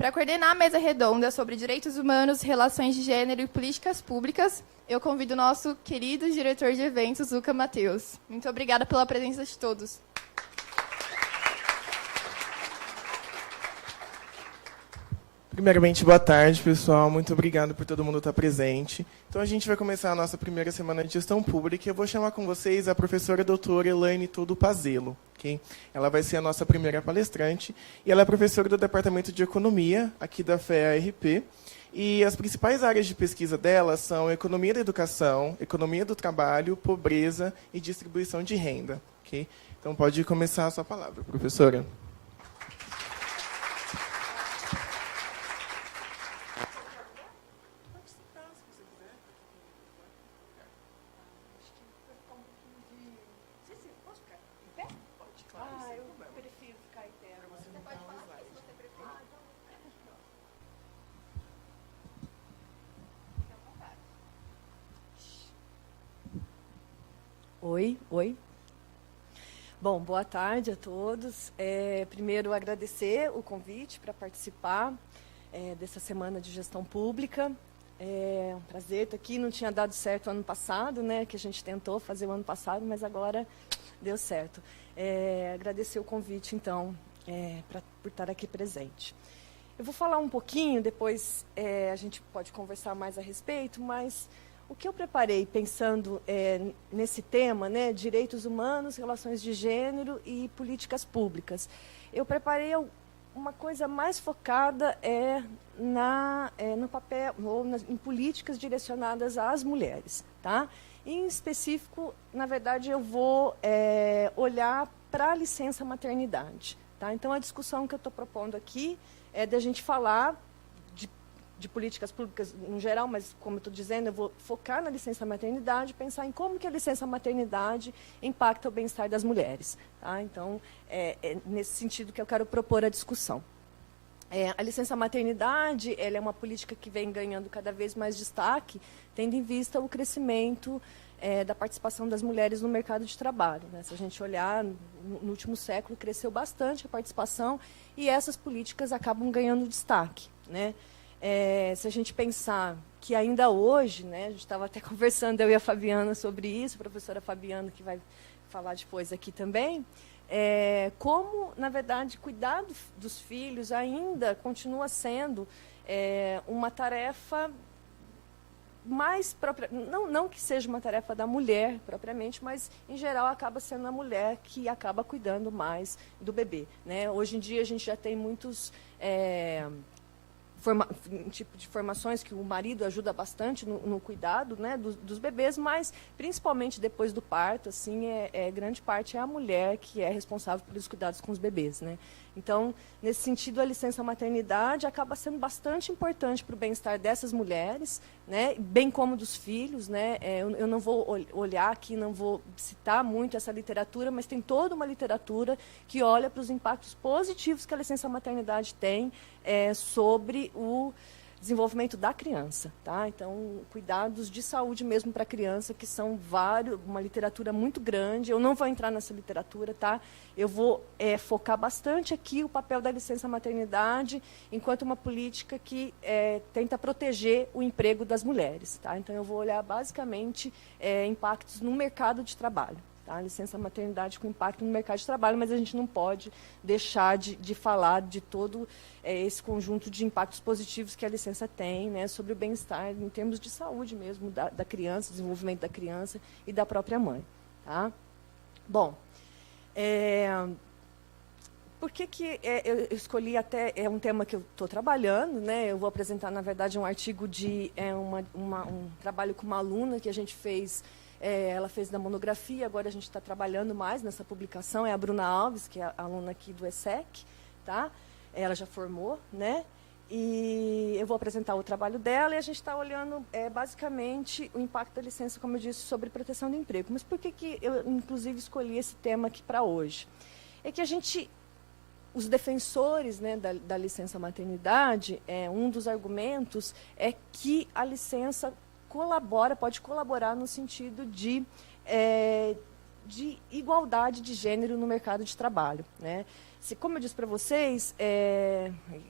Para coordenar a mesa redonda sobre direitos humanos, relações de gênero e políticas públicas, eu convido o nosso querido diretor de eventos, Luca Matheus. Muito obrigada pela presença de todos. Primeiramente, boa tarde, pessoal. Muito obrigado por todo mundo estar presente. Então, a gente vai começar a nossa primeira semana de gestão pública. Eu vou chamar com vocês a professora doutora Elaine Todo Pazelo. Okay? Ela vai ser a nossa primeira palestrante. E ela é professora do Departamento de Economia, aqui da FEA-RP. E as principais áreas de pesquisa dela são economia da educação, economia do trabalho, pobreza e distribuição de renda. Okay? Então, pode começar a sua palavra, professora. Oi. Bom, boa tarde a todos. Primeiro, agradecer o convite para participar dessa semana de gestão pública. É um prazer estar aqui. Não tinha dado certo ano passado, né, que a gente tentou fazer o ano passado, mas agora deu certo. Agradecer o convite, então, por estar aqui presente. Eu vou falar um pouquinho, depois a gente pode conversar mais a respeito, mas o que eu preparei pensando nesse tema, né, direitos humanos, relações de gênero e políticas públicas, eu preparei uma coisa mais focada no papel ou em políticas direcionadas às mulheres, tá? Em específico, na verdade, eu vou olhar para a licença maternidade, tá? Então, a discussão que eu estou propondo aqui é da gente falar de políticas públicas em geral, mas, como eu estou dizendo, eu vou focar na licença maternidade, pensar em como que a licença maternidade impacta o bem-estar das mulheres. Tá? Então, é nesse sentido que eu quero propor a discussão. A licença maternidade ela é uma política que vem ganhando cada vez mais destaque, tendo em vista o crescimento da participação das mulheres no mercado de trabalho. Né? Se a gente olhar, no último século, cresceu bastante a participação e essas políticas acabam ganhando destaque. Né? Se a gente pensar que ainda hoje, né, a gente estava até conversando, eu e a Fabiana, sobre isso, a professora Fabiana, que vai falar depois aqui também, como, na verdade, cuidar dos filhos ainda continua sendo uma tarefa mais própria, não que seja uma tarefa da mulher propriamente, mas, em geral, acaba sendo a mulher que acaba cuidando mais do bebê. Né? Hoje em dia, a gente já tem muitos tipo de formações que o marido ajuda bastante no cuidado, né, dos bebês, mas principalmente depois do parto, assim, grande parte é a mulher que é responsável pelos cuidados com os bebês, né? Então, nesse sentido, a licença maternidade acaba sendo bastante importante para o bem-estar dessas mulheres, né, bem como dos filhos, né? Eu não vou olhar aqui, não vou citar muito essa literatura, mas tem toda uma literatura que olha para os impactos positivos que a licença maternidade tem sobre o desenvolvimento da criança, tá? Então, cuidados de saúde mesmo para a criança, que são uma literatura muito grande. Eu não vou entrar nessa literatura, tá? Eu vou focar bastante aqui o papel da licença maternidade enquanto uma política que tenta proteger o emprego das mulheres, tá? Então, eu vou olhar basicamente impactos no mercado de trabalho. A licença maternidade com impacto no mercado de trabalho, mas a gente não pode deixar de falar de todo esse conjunto de impactos positivos que a licença tem, né, sobre o bem-estar em termos de saúde mesmo da criança, desenvolvimento da criança e da própria mãe. Tá? Bom, por que eu escolhi até um tema que eu estou trabalhando, né? Eu vou apresentar, na verdade, um artigo de um trabalho com uma aluna que a gente fez. Ela fez na monografia, agora a gente está trabalhando mais nessa publicação, é a Bruna Alves, que é a aluna aqui do ESSEC, tá? Ela já formou, né? E eu vou apresentar o trabalho dela e a gente está olhando, basicamente, o impacto da licença, como eu disse, sobre proteção do emprego. Mas por que eu, inclusive, escolhi esse tema aqui para hoje? É que os defensores, né, da licença maternidade, um dos argumentos é que a licença pode colaborar no sentido de igualdade de gênero no mercado de trabalho. Né? Como eu disse para vocês,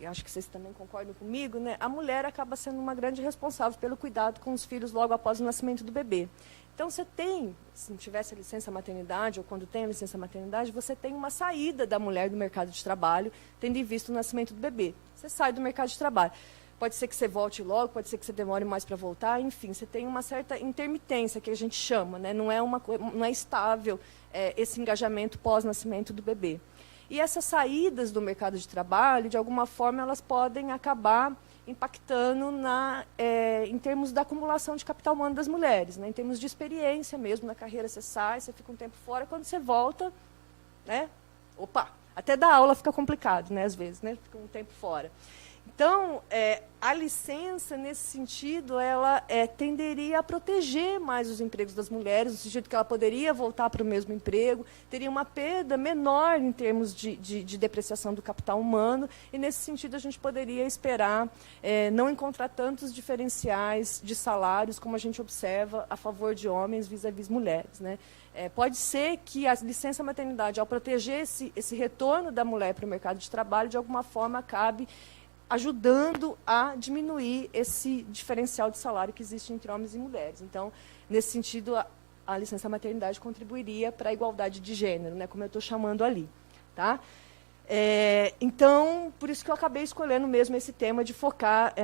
acho que vocês também concordam comigo, né, a mulher acaba sendo uma grande responsável pelo cuidado com os filhos logo após o nascimento do bebê. Então, você tem, se não tivesse a licença maternidade, ou quando tem a licença maternidade, você tem uma saída da mulher do mercado de trabalho, tendo em vista o nascimento do bebê. Você sai do mercado de trabalho. Pode ser que você volte logo, pode ser que você demore mais para voltar, enfim, você tem uma certa intermitência, que a gente chama, né? Não é estável esse engajamento pós-nascimento do bebê. E essas saídas do mercado de trabalho, de alguma forma, elas podem acabar impactando em termos da acumulação de capital humano das mulheres, né? Em termos de experiência mesmo, na carreira você sai, você fica um tempo fora, quando você volta, né? Opa, até dar aula fica complicado, né? Às vezes, né? Fica um tempo fora. Então, a licença, nesse sentido, ela tenderia a proteger mais os empregos das mulheres, no sentido que ela poderia voltar para o mesmo emprego, teria uma perda menor em termos de depreciação do capital humano, e, nesse sentido, a gente poderia esperar não encontrar tantos diferenciais de salários como a gente observa a favor de homens vis-à-vis mulheres, né? Pode ser que a licença maternidade, ao proteger esse retorno da mulher para o mercado de trabalho, de alguma forma acabe ajudando a diminuir esse diferencial de salário que existe entre homens e mulheres. Então, nesse sentido, a licença maternidade contribuiria para a igualdade de gênero, né, como eu estou chamando ali. Tá? Então, por isso que eu acabei escolhendo mesmo esse tema de focar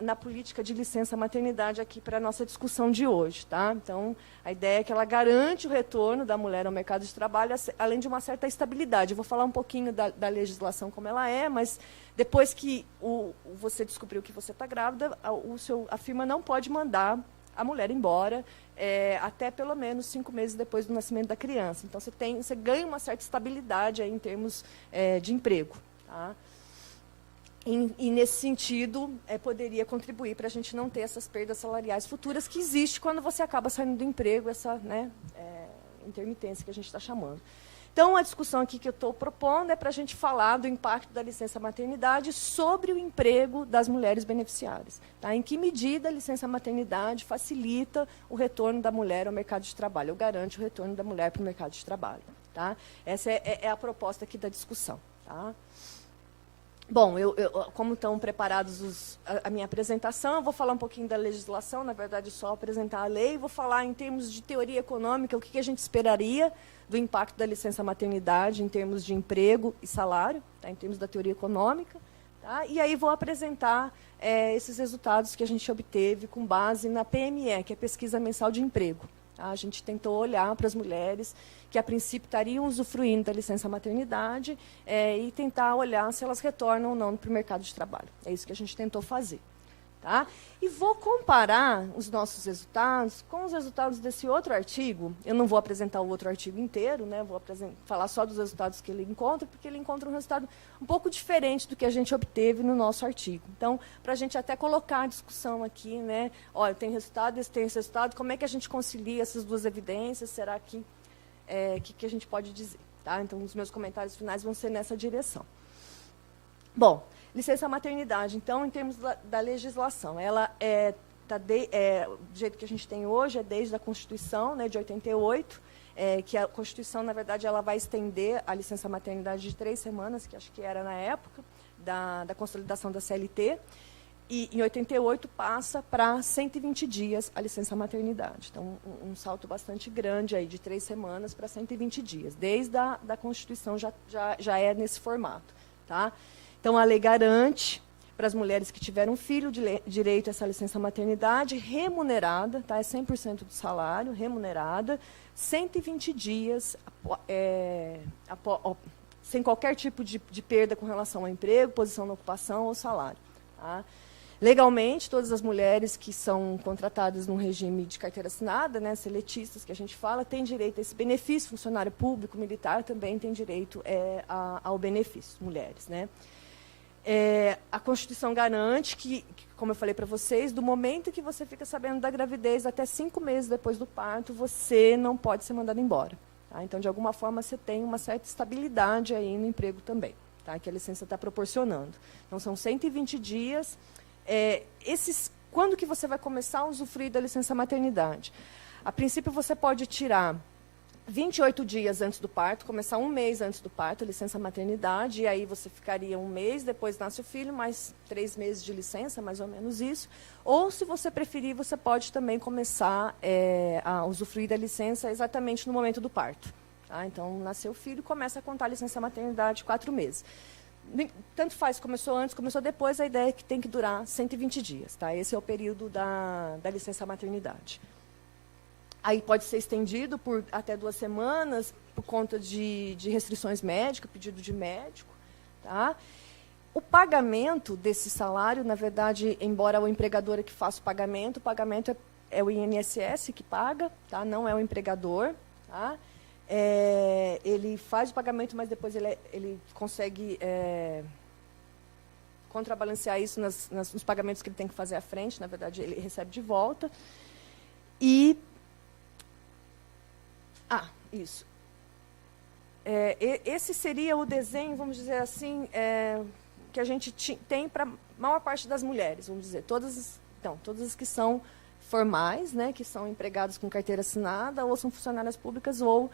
na política de licença maternidade aqui para a nossa discussão de hoje. Tá? Então, a ideia é que ela garante o retorno da mulher ao mercado de trabalho, além de uma certa estabilidade. Eu vou falar um pouquinho da legislação como ela é, mas depois que você descobriu que você está grávida, a firma não pode mandar a mulher embora até pelo menos 5 meses depois do nascimento da criança. Então, você ganha uma certa estabilidade aí em termos de emprego. Tá? E, nesse sentido, poderia contribuir para a gente não ter essas perdas salariais futuras que existe quando você acaba saindo do emprego, essa intermitência que a gente está chamando. Então, a discussão aqui que eu estou propondo é para a gente falar do impacto da licença maternidade sobre o emprego das mulheres beneficiárias. Tá? Em que medida a licença maternidade facilita o retorno da mulher ao mercado de trabalho, ou garante o retorno da mulher para o mercado de trabalho. Tá? Essa é a proposta aqui da discussão. Tá? Bom, como estão preparados a minha apresentação, eu vou falar um pouquinho da legislação, na verdade, só apresentar a lei, vou falar em termos de teoria econômica, o que a gente esperaria do impacto da licença maternidade em termos de emprego e salário, tá, em termos da teoria econômica. Tá, e aí vou apresentar esses resultados que a gente obteve com base na PME, que é a Pesquisa Mensal de Emprego. Tá? A gente tentou olhar para as mulheres que, a princípio, estariam usufruindo da licença maternidade e tentar olhar se elas retornam ou não para o mercado de trabalho. É isso que a gente tentou fazer. Tá? E vou comparar os nossos resultados com os resultados desse outro artigo. Eu não vou apresentar o outro artigo inteiro, né? Vou falar só dos resultados que ele encontra, porque ele encontra um resultado um pouco diferente do que a gente obteve no nosso artigo. Então, para a gente até colocar a discussão aqui, né? Olha, tem resultado, esse tem esse resultado, como é que a gente concilia essas duas evidências? Será que a gente pode dizer? Tá? Então, os meus comentários finais vão ser nessa direção. Bom, licença maternidade, então, em termos da legislação, ela do jeito que a gente tem hoje, é desde a Constituição, né, de 88, que a Constituição, na verdade, ela vai estender a licença maternidade de 3 semanas, que acho que era na época da consolidação da CLT, e em 88 passa para 120 dias a licença maternidade. Então, um salto bastante grande aí, de 3 semanas para 120 dias. Desde a da Constituição já é nesse formato. Tá? Então, a lei garante para as mulheres que tiveram filho direito a essa licença maternidade remunerada, tá? É 100% do salário, remunerada, 120 dias, sem qualquer tipo de perda com relação ao emprego, posição na ocupação ou salário. Tá? Legalmente, todas as mulheres que são contratadas num regime de carteira assinada, né, seletistas, que a gente fala, têm direito a esse benefício. Funcionário público, militar, também tem direito ao benefício, mulheres. Né? A Constituição garante que, como eu falei para vocês, do momento que você fica sabendo da gravidez até 5 meses depois do parto, você não pode ser mandado embora. Tá? Então, de alguma forma, você tem uma certa estabilidade aí no emprego também, tá? Que a licença está proporcionando. Então, são 120 dias. Quando que você vai começar a usufruir da licença maternidade? A princípio, você pode tirar 28 dias antes do parto, começar um mês antes do parto, licença maternidade, e aí você ficaria um mês, depois nasce o filho, mais 3 meses de licença, mais ou menos isso. Ou, se você preferir, você pode também começar a usufruir da licença exatamente no momento do parto. Tá? Então, nasceu o filho, começa a contar a licença maternidade 4 meses. Tanto faz, começou antes, começou depois, a ideia é que tem que durar 120 dias. Tá? Esse é o período da licença maternidade. Aí pode ser estendido por até 2 semanas, por conta de restrições médicas, pedido de médico. Tá? O pagamento desse salário, na verdade, embora o empregador é que faça o pagamento é o INSS que paga, tá? Não é o empregador. Tá? Ele faz o pagamento, mas depois ele consegue contrabalancear isso nos pagamentos que ele tem que fazer à frente. Na verdade, ele recebe de volta. E... isso. Esse seria o desenho, vamos dizer assim, que a gente tem para a maior parte das mulheres, vamos dizer. Todas as que são formais, né, que são empregados com carteira assinada, ou são funcionárias públicas ou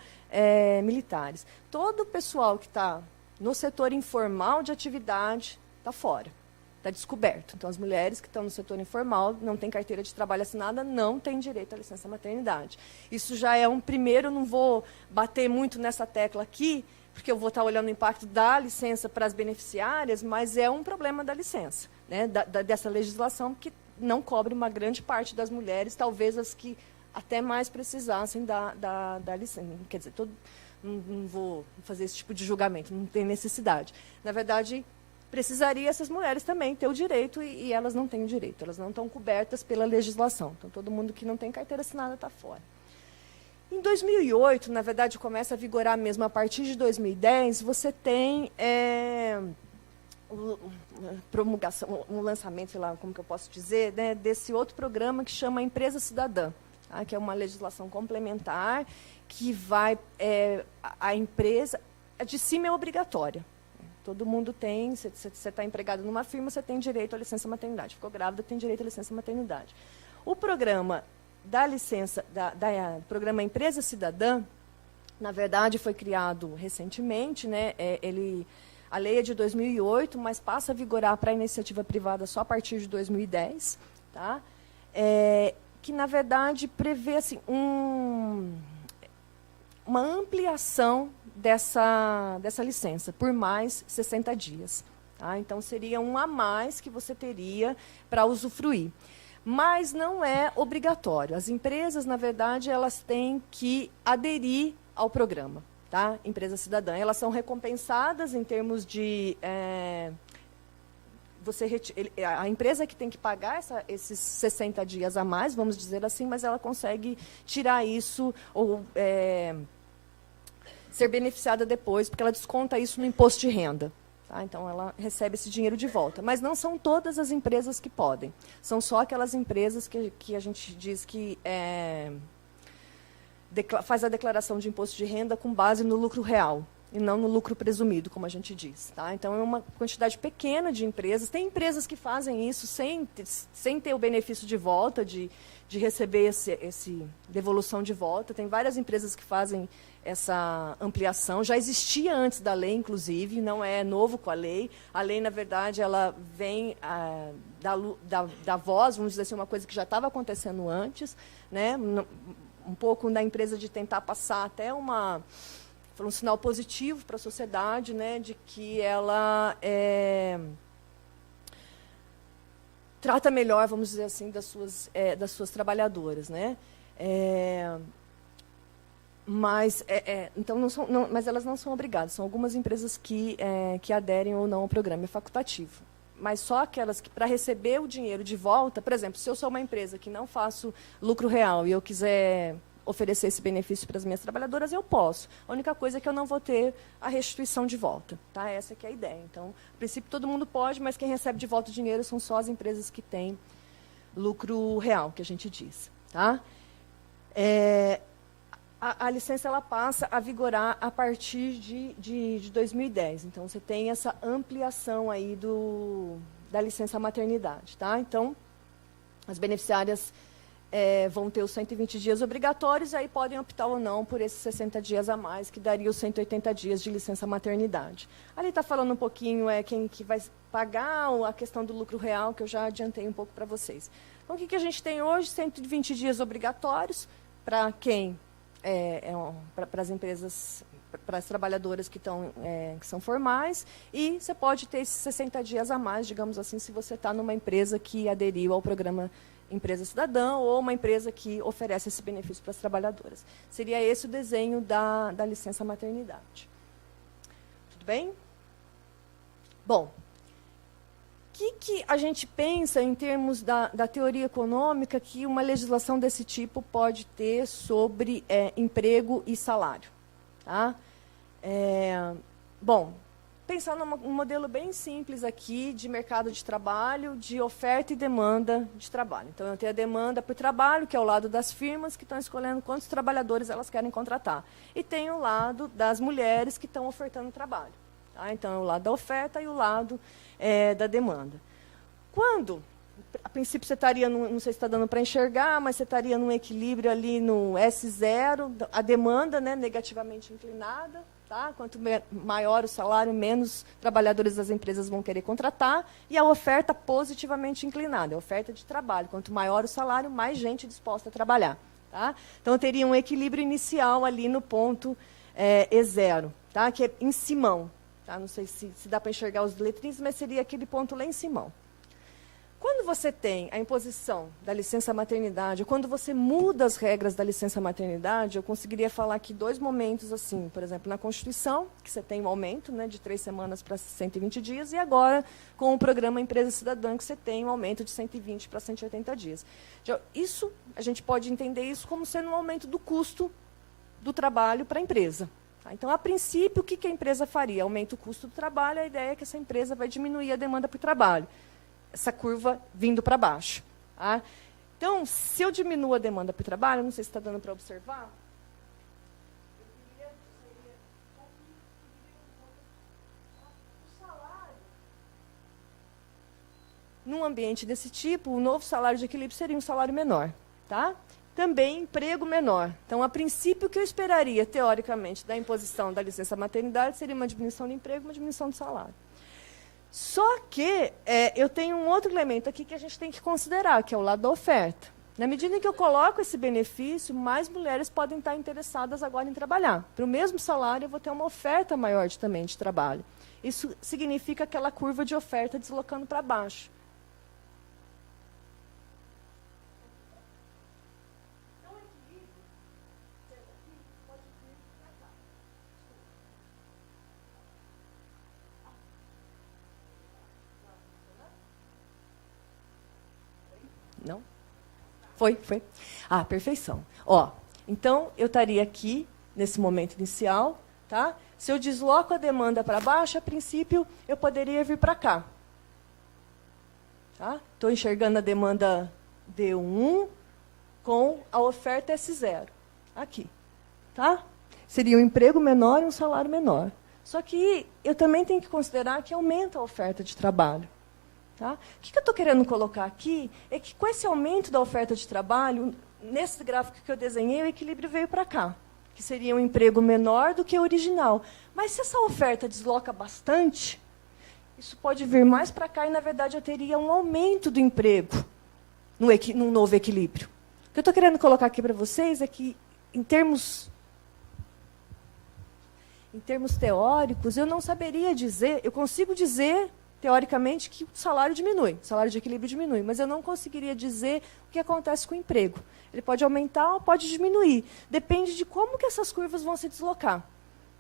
militares. Todo o pessoal que está no setor informal de atividade está fora. Está descoberto. Então, as mulheres que estão no setor informal, não têm carteira de trabalho assinada, não têm direito à licença maternidade. Isso já é um primeiro, não vou bater muito nessa tecla aqui, porque eu vou estar olhando o impacto da licença para as beneficiárias, mas é um problema da licença, né, dessa legislação que não cobre uma grande parte das mulheres, talvez as que até mais precisassem da licença. Quer dizer, não vou fazer esse tipo de julgamento, não tem necessidade. Na verdade, precisaria essas mulheres também ter o direito, e elas não têm o direito, elas não estão cobertas pela legislação. Então, todo mundo que não tem carteira assinada está fora. Em 2008, na verdade, começa a vigorar mesmo, a partir de 2010, você tem promulgação, um lançamento, sei lá, como que eu posso dizer, né, desse outro programa que chama Empresa Cidadã, tá, que é uma legislação complementar que vai... a empresa, de cima é obrigatória. Todo mundo tem, se você está empregado numa firma, você tem direito à licença maternidade. Ficou grávida, tem direito à licença maternidade. O programa da licença, programa Empresa Cidadã, na verdade, foi criado recentemente, né? A lei é de 2008, mas passa a vigorar para a iniciativa privada só a partir de 2010, tá? Que, na verdade, prevê assim, uma ampliação dessa licença por mais 60 dias. Tá? Então, seria um a mais que você teria para usufruir. Mas não é obrigatório. As empresas, na verdade, elas têm que aderir ao programa. Tá? Empresa Cidadã. Elas são recompensadas em termos de... a empresa que tem que pagar esses 60 dias a mais, vamos dizer assim, mas ela consegue tirar isso ou... ser beneficiada depois, porque ela desconta isso no imposto de renda. Tá? Então, ela recebe esse dinheiro de volta. Mas não são todas as empresas que podem. São só aquelas empresas que a gente diz que faz a declaração de imposto de renda com base no lucro real, e não no lucro presumido, como a gente diz. Tá? Então, é uma quantidade pequena de empresas. Tem empresas que fazem isso sem ter o benefício de volta, de receber esse devolução de volta. Tem várias empresas que fazem essa ampliação. Já existia antes da lei, inclusive, não é novo com a lei. A lei, na verdade, ela vem da voz, vamos dizer assim, uma coisa que já estava acontecendo antes, né? Um pouco da empresa de tentar passar até um sinal positivo para a sociedade, né? De que ela trata melhor, vamos dizer assim, das suas trabalhadoras, né? Mas, então mas elas não são obrigadas. São algumas empresas que aderem ou não ao programa. É facultativo. Mas só aquelas que, para receber o dinheiro de volta, por exemplo, se eu sou uma empresa que não faço lucro real e eu quiser oferecer esse benefício para as minhas trabalhadoras, eu posso. A única coisa é que eu não vou ter a restituição de volta. Tá? Essa que é a ideia. Então, a princípio, todo mundo pode, mas quem recebe de volta o dinheiro são só as empresas que têm lucro real, que a gente diz. Tá? A licença ela passa a vigorar a partir de 2010. Então, você tem essa ampliação aí da licença maternidade. Tá? Então, as beneficiárias vão ter os 120 dias obrigatórios, e aí podem optar ou não por esses 60 dias a mais, que daria os 180 dias de licença maternidade. Ali está falando um pouquinho quem que vai pagar a questão do lucro real, que eu já adiantei um pouco para vocês. Então, o que a gente tem hoje? 120 dias obrigatórios para quem, para as empresas, para as trabalhadoras que são formais, e você pode ter esses 60 dias a mais, digamos assim, se você está numa empresa que aderiu ao programa Empresa Cidadã ou uma empresa que oferece esse benefício para as trabalhadoras. Seria esse o desenho da licença maternidade. Tudo bem? Bom, o que a gente pensa em termos da teoria econômica que uma legislação desse tipo pode ter sobre emprego e salário? Tá? Bom, pensar num modelo bem simples aqui de mercado de trabalho, de oferta e demanda de trabalho. Então, eu tenho a demanda por trabalho, que é o lado das firmas que estão escolhendo quantos trabalhadores elas querem contratar. E tem o lado das mulheres que estão ofertando trabalho. Tá? Então, é o lado da oferta e o lado da demanda. Quando, a princípio, você estaria, não sei se está dando para enxergar, mas você estaria num equilíbrio ali no S0, a demanda, né, negativamente inclinada. Tá? Quanto maior o salário, menos trabalhadores das empresas vão querer contratar, e a oferta positivamente inclinada, a oferta de trabalho. Quanto maior o salário, mais gente disposta a trabalhar. Tá? Então, teria um equilíbrio inicial ali no ponto E0, tá? Que é em cimão. Tá? Não sei se dá para enxergar os letrinhos, mas seria aquele ponto lá em cimão. Quando você tem a imposição da licença maternidade, ou quando você muda as regras da licença maternidade, eu conseguiria falar aqui 2 momentos, assim, por exemplo, na Constituição, que você tem um aumento, né, de 3 semanas para 120 dias, e agora, com o programa Empresa Cidadã, que você tem um aumento de 120 para 180 dias. Isso, a gente pode entender isso como sendo um aumento do custo do trabalho para a empresa. Tá? Então, a princípio, o que a empresa faria? Aumenta o custo do trabalho, a ideia é que essa empresa vai diminuir a demanda por trabalho. Essa curva vindo para baixo. Tá? Então, se eu diminuo a demanda por trabalho, não sei se está dando para observar. O salário, num ambiente desse tipo, o novo salário de equilíbrio seria um salário menor. Tá? Também emprego menor. Então, a princípio, o que eu esperaria, teoricamente, da imposição da licença maternidade seria uma diminuição do emprego, uma diminuição do salário. Só que eu tenho um outro elemento aqui que a gente tem que considerar, que é o lado da oferta. Na medida em que eu coloco esse benefício, mais mulheres podem estar interessadas agora em trabalhar. Para o mesmo salário, eu vou ter uma oferta maior também de trabalho. Isso significa aquela curva de oferta deslocando para baixo. Não? Foi. Ah, perfeição. Ó, então, eu estaria aqui, nesse momento inicial, tá? Se eu desloco a demanda para baixo, a princípio, eu poderia vir para cá. Tá? Estou enxergando a demanda D1 com a oferta S0. Aqui. Tá? Seria um emprego menor e um salário menor. Só que eu também tenho que considerar que aumenta a oferta de trabalho. Tá? O que eu estou querendo colocar aqui é que, com esse aumento da oferta de trabalho, nesse gráfico que eu desenhei, o equilíbrio veio para cá, que seria um emprego menor do que o original. Mas se essa oferta desloca bastante, isso pode vir mais para cá e, na verdade, eu teria um aumento do emprego num novo equilíbrio. O que eu estou querendo colocar aqui para vocês é que, em termos teóricos, eu não saberia dizer, eu consigo dizer, teoricamente, que o salário diminui, o salário de equilíbrio diminui, mas eu não conseguiria dizer o que acontece com o emprego. Ele pode aumentar ou pode diminuir. Depende de como que essas curvas vão se deslocar.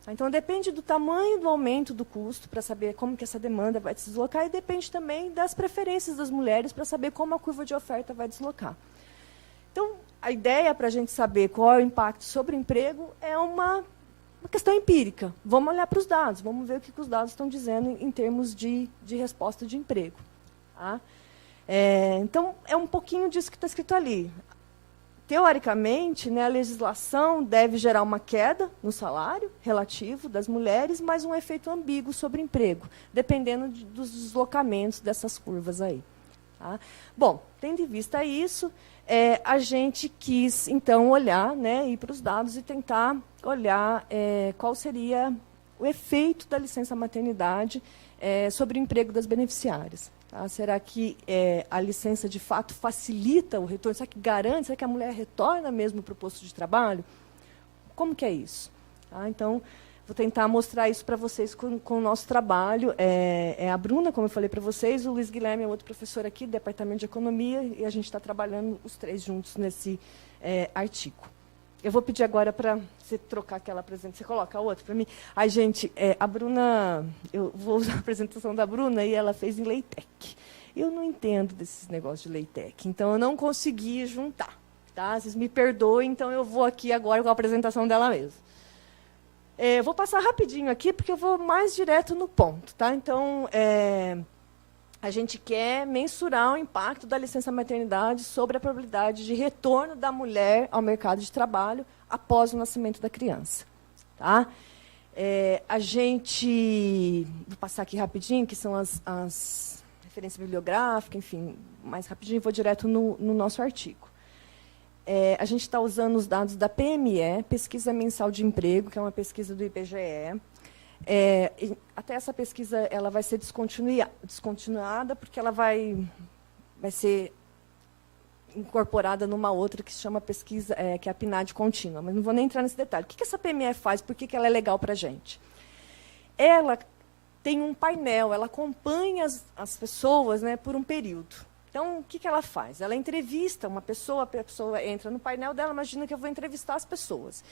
Então, depende do tamanho do aumento do custo, para saber como que essa demanda vai se deslocar, e depende também das preferências das mulheres, para saber como a curva de oferta vai deslocar. Então, a ideia para a gente saber qual é o impacto sobre o emprego é uma questão empírica. Vamos olhar para os dados, vamos ver o que os dados estão dizendo em termos de resposta de emprego. Tá? Então, é um pouquinho disso que está escrito ali. Teoricamente, né, a legislação deve gerar uma queda no salário relativo das mulheres, mas um efeito ambíguo sobre o emprego, dependendo dos deslocamentos dessas curvas aí. Tá? Bom, tendo em vista isso, a gente quis, então, olhar, né, ir para os dados e tentar olhar qual seria o efeito da licença maternidade sobre o emprego das beneficiárias. Tá? Será que a licença, de fato, facilita o retorno? Será que garante? Será que a mulher retorna mesmo para o posto de trabalho? Como que é isso? Tá? Então, vou tentar mostrar isso para vocês com o nosso trabalho. A Bruna, como eu falei para vocês, o Luiz Guilherme é outro professor aqui do Departamento de Economia, e a gente está trabalhando os três juntos nesse artigo. Eu vou pedir agora para você trocar aquela apresentação. Você coloca a outra para mim? Ai, gente, a Bruna, eu vou usar a apresentação da Bruna e ela fez em LaTeX. Eu não entendo desses negócios de LaTeX, então eu não consegui juntar. Tá? Vocês me perdoem, então eu vou aqui agora com a apresentação dela mesmo. Vou passar rapidinho aqui, porque eu vou mais direto no ponto. Tá? Então, a gente quer mensurar o impacto da licença maternidade sobre a probabilidade de retorno da mulher ao mercado de trabalho após o nascimento da criança. Tá? A gente... Vou passar aqui rapidinho, que são as referências bibliográficas, enfim, mais rapidinho, vou direto no nosso artigo. A gente está usando os dados da PME, Pesquisa Mensal de Emprego, que é uma pesquisa do IBGE. Até essa pesquisa ela vai ser descontinuada, porque ela vai ser incorporada numa outra que se chama pesquisa, que é a PNAD contínua. Mas não vou nem entrar nesse detalhe. O que essa PME faz? Por que ela é legal para a gente? Ela tem um painel, ela acompanha as pessoas, né, por um período. Então, o que ela faz? Ela entrevista uma pessoa, a pessoa entra no painel dela, imagina que eu vou entrevistar as pessoas.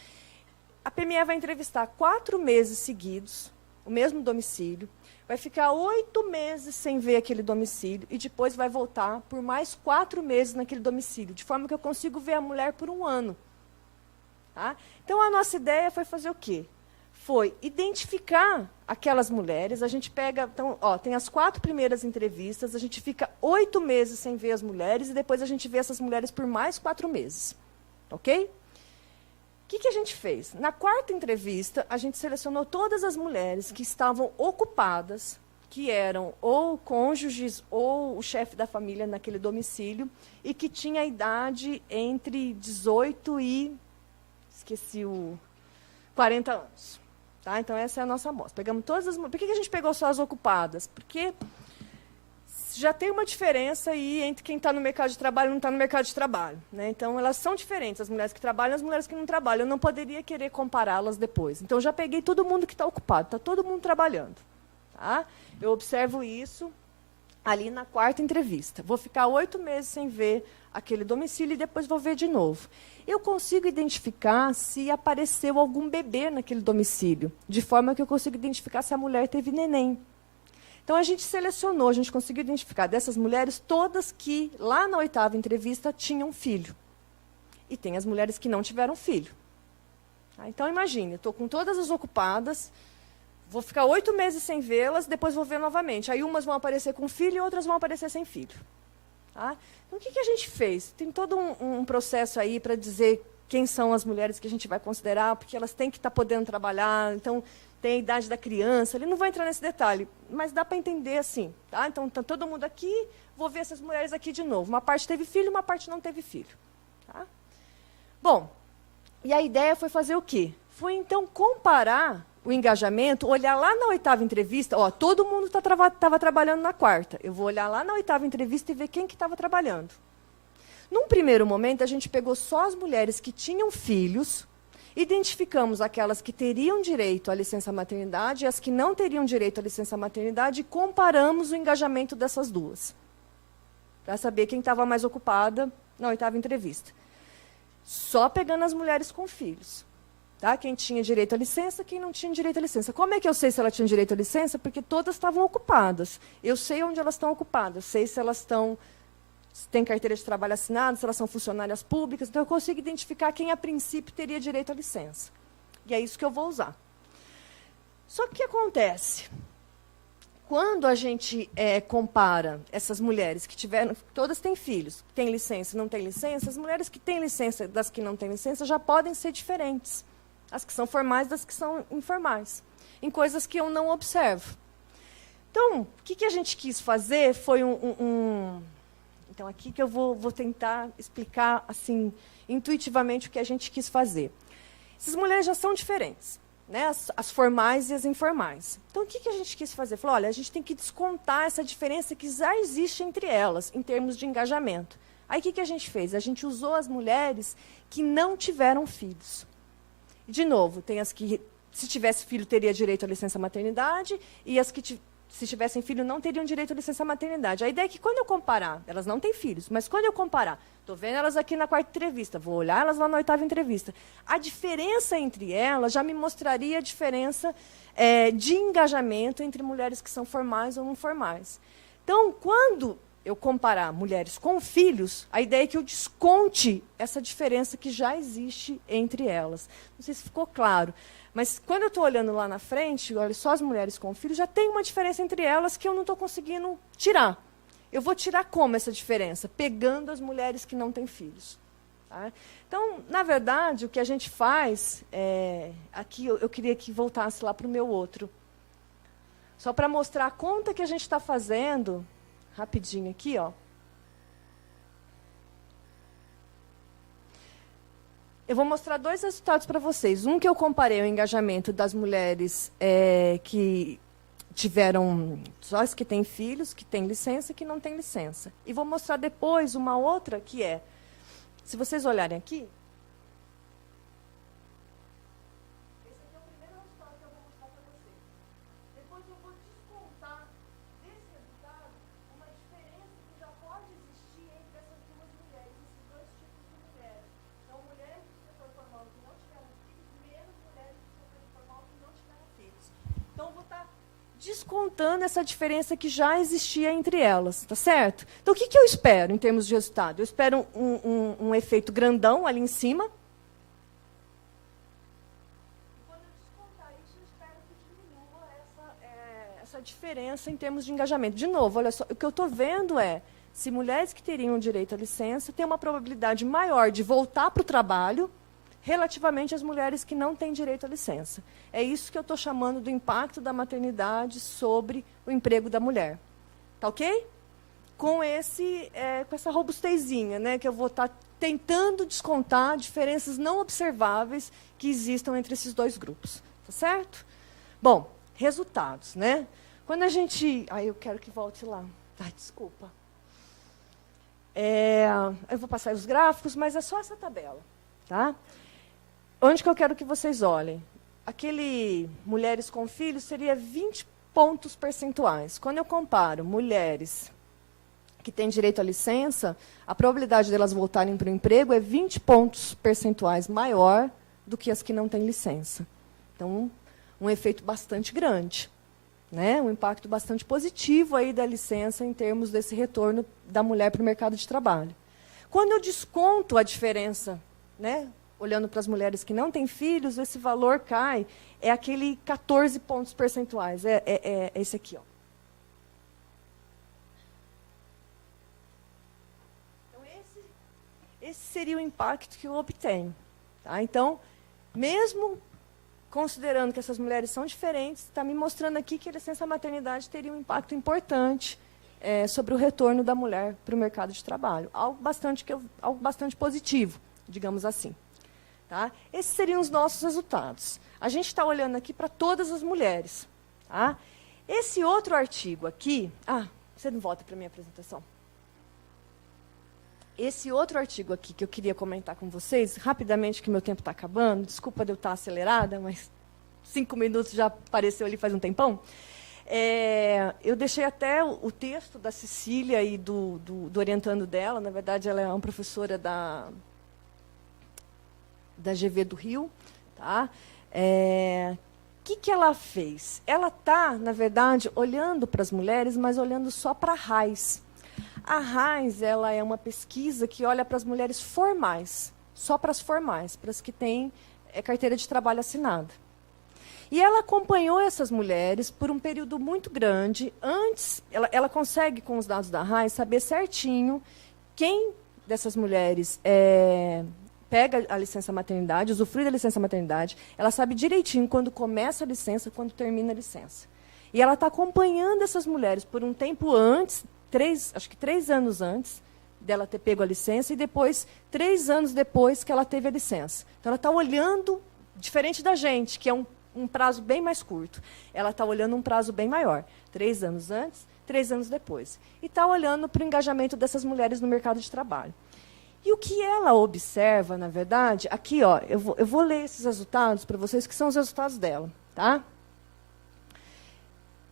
A PME vai entrevistar 4 meses seguidos, o mesmo domicílio, vai ficar 8 meses sem ver aquele domicílio e depois vai voltar por mais 4 meses naquele domicílio, de forma que eu consigo ver a mulher por 1 ano. Tá? Então, a nossa ideia foi fazer o quê? Foi identificar aquelas mulheres, a gente pega, então, tem as 4 primeiras entrevistas, a gente fica 8 meses sem ver as mulheres e depois a gente vê essas mulheres por mais 4 meses. Ok? O que a gente fez? Na 4ª entrevista, a gente selecionou todas as mulheres que estavam ocupadas, que eram ou cônjuges ou o chefe da família naquele domicílio, e que tinha a idade entre 18 e 40 anos. Tá? Então, essa é a nossa amostra. Pegamos todas as... Por que a gente pegou só as ocupadas? Porque já tem uma diferença aí entre quem está no mercado de trabalho e não está no mercado de trabalho. Né? Então, elas são diferentes, as mulheres que trabalham e as mulheres que não trabalham. Eu não poderia querer compará-las depois. Então, já peguei todo mundo que está ocupado, está todo mundo trabalhando. Tá? Eu observo isso ali na 4ª entrevista. Vou ficar 8 meses sem ver aquele domicílio e depois vou ver de novo. Eu consigo identificar se apareceu algum bebê naquele domicílio, de forma que eu consigo identificar se a mulher teve neném. Então, a gente selecionou, a gente conseguiu identificar dessas mulheres todas que, lá na 8ª entrevista, tinham filho. E tem as mulheres que não tiveram filho. Tá? Então, imagine, eu estou com todas as ocupadas, vou ficar 8 meses sem vê-las, depois vou ver novamente. Aí, umas vão aparecer com filho e outras vão aparecer sem filho. Tá? Então, o que a gente fez? Tem todo um processo aí para dizer quem são as mulheres que a gente vai considerar, porque elas têm que estar podendo trabalhar, então tem a idade da criança. Ele não vai entrar nesse detalhe, mas dá para entender assim. Tá? Então, está todo mundo aqui, vou ver essas mulheres aqui de novo. Uma parte teve filho, uma parte não teve filho. Tá? Bom, e a ideia foi fazer o quê? Foi, então, comparar o engajamento, olhar lá na 8ª entrevista, todo mundo estava trabalhando na 4ª. Eu vou olhar lá na 8ª entrevista e ver quem que estava trabalhando. Num primeiro momento, a gente pegou só as mulheres que tinham filhos, identificamos aquelas que teriam direito à licença maternidade e as que não teriam direito à licença maternidade e comparamos o engajamento dessas duas, para saber quem estava mais ocupada na 8ª entrevista. Só pegando as mulheres com filhos. Tá? Quem tinha direito à licença, quem não tinha direito à licença. Como é que eu sei se ela tinha direito à licença? Porque todas estavam ocupadas. Eu sei onde elas estão ocupadas, sei se elas têm carteira de trabalho assinada, se elas são funcionárias públicas. Então, eu consigo identificar quem, a princípio, teria direito à licença. E é isso que eu vou usar. Só que o que acontece? Quando a gente compara essas mulheres que tiveram... Todas têm filhos, têm licença, não têm licença. As mulheres que têm licença das que não têm licença já podem ser diferentes. As que são formais das que são informais, em coisas que eu não observo. Então, o que a gente quis fazer foi Então, aqui que eu vou tentar explicar, assim, intuitivamente o que a gente quis fazer. Essas mulheres já são diferentes, né? As formais e as informais. Então, o que a gente quis fazer? Falou, olha, a gente tem que descontar essa diferença que já existe entre elas, em termos de engajamento. Aí, o que a gente fez? A gente usou as mulheres que não tiveram filhos. De novo, tem as que, se tivesse filho, teria direito à licença maternidade, e as que, se tivessem filho, não teriam direito à licença maternidade. A ideia é que, quando eu comparar, elas não têm filhos, mas quando eu comparar, estou vendo elas aqui na 4ª entrevista, vou olhar elas lá na 8ª entrevista, a diferença entre elas já me mostraria a diferença de engajamento entre mulheres que são formais ou não formais. Então, quando eu comparar mulheres com filhos, a ideia é que eu desconte essa diferença que já existe entre elas. Não sei se ficou claro. Mas, quando eu estou olhando lá na frente, olha só as mulheres com filhos, já tem uma diferença entre elas que eu não estou conseguindo tirar. Eu vou tirar como essa diferença? Pegando as mulheres que não têm filhos. Tá? Então, na verdade, o que a gente faz, aqui eu queria que voltasse lá para o meu outro. Só para mostrar a conta que a gente está fazendo, rapidinho aqui, ó. Eu vou mostrar 2 resultados para vocês. Um que eu comparei o engajamento das mulheres que tiveram, só as que têm filhos, que têm licença e que não têm licença. E vou mostrar depois uma outra que se vocês olharem aqui, esse aqui é o primeiro resultado que eu vou mostrar para vocês. Depois eu vou descontar desse resultado uma diferença que já pode existir entre essas duas mulheres, esses 2 tipos de mulheres. Então, mulheres do setor formal que não tiveram filhos, menos mulheres do setor informal que não tiveram filhos. Então, eu vou estar descontando essa diferença que já existia entre elas, tá certo? Então, o que eu espero em termos de resultado? Eu espero um efeito grandão ali em cima. E quando eu descontar isso, eu espero que diminua essa diferença em termos de engajamento. De novo, olha só, o que eu estou vendo se mulheres que teriam direito à licença têm uma probabilidade maior de voltar para o trabalho relativamente às mulheres que não têm direito à licença. É isso que eu estou chamando do impacto da maternidade sobre o emprego da mulher. Tá ok? Com essa robustezinha, né, que eu vou estar tentando descontar diferenças não observáveis que existam entre esses 2 grupos. Tá certo? Bom, resultados, né? Quando a gente... eu quero que volte lá. Desculpa. Eu vou passar os gráficos, mas é só essa tabela. Tá? Onde que eu quero que vocês olhem? Aquele mulheres com filhos seria 20 pontos percentuais. Quando eu comparo mulheres que têm direito à licença, a probabilidade delas voltarem para o emprego é 20 pontos percentuais maior do que as que não têm licença. Então, um efeito bastante grande, né? Um impacto bastante positivo aí da licença em termos desse retorno da mulher para o mercado de trabalho. Quando eu desconto a diferença, né, olhando para as mulheres que não têm filhos, esse valor cai, é aquele 14 pontos percentuais, é esse aqui, ó. Então, esse seria o impacto que eu obtenho. Tá? Então, mesmo considerando que essas mulheres são diferentes, está me mostrando aqui que a licença maternidade teria um impacto importante sobre o retorno da mulher para o mercado de trabalho. Algo bastante positivo, digamos assim. Tá? Esses seriam os nossos resultados. A gente está olhando aqui para todas as mulheres. Tá? Esse outro artigo aqui... você não volta para a minha apresentação? Esse outro artigo aqui que eu queria comentar com vocês, rapidamente, que meu tempo está acabando, desculpa de eu estar acelerada, mas 5 minutos já apareceu ali faz um tempão. Eu deixei até o texto da Cecília e do orientando dela, na verdade, ela é uma professora da GV do Rio. Tá? Que ela fez? Ela está, na verdade, olhando para as mulheres, mas olhando só para a RAIS. A RAIS ela é uma pesquisa que olha para as mulheres formais, só para as formais, para as que têm carteira de trabalho assinada. E ela acompanhou essas mulheres por um período muito grande. Antes, ela consegue, com os dados da RAIS, saber certinho quem dessas mulheres pega a licença maternidade, usufrui da licença maternidade. Ela sabe direitinho quando começa a licença, quando termina a licença. E ela está acompanhando essas mulheres por um tempo antes, acho que 3 anos antes, dela ter pego a licença e depois, 3 anos depois que ela teve a licença. Então, ela está olhando, diferente da gente, que é um prazo bem mais curto. Ela está olhando um prazo bem maior. 3 anos antes, 3 anos depois. E está olhando para o engajamento dessas mulheres no mercado de trabalho. E o que ela observa, na verdade, aqui, ó, eu vou ler esses resultados para vocês, que são os resultados dela. Tá?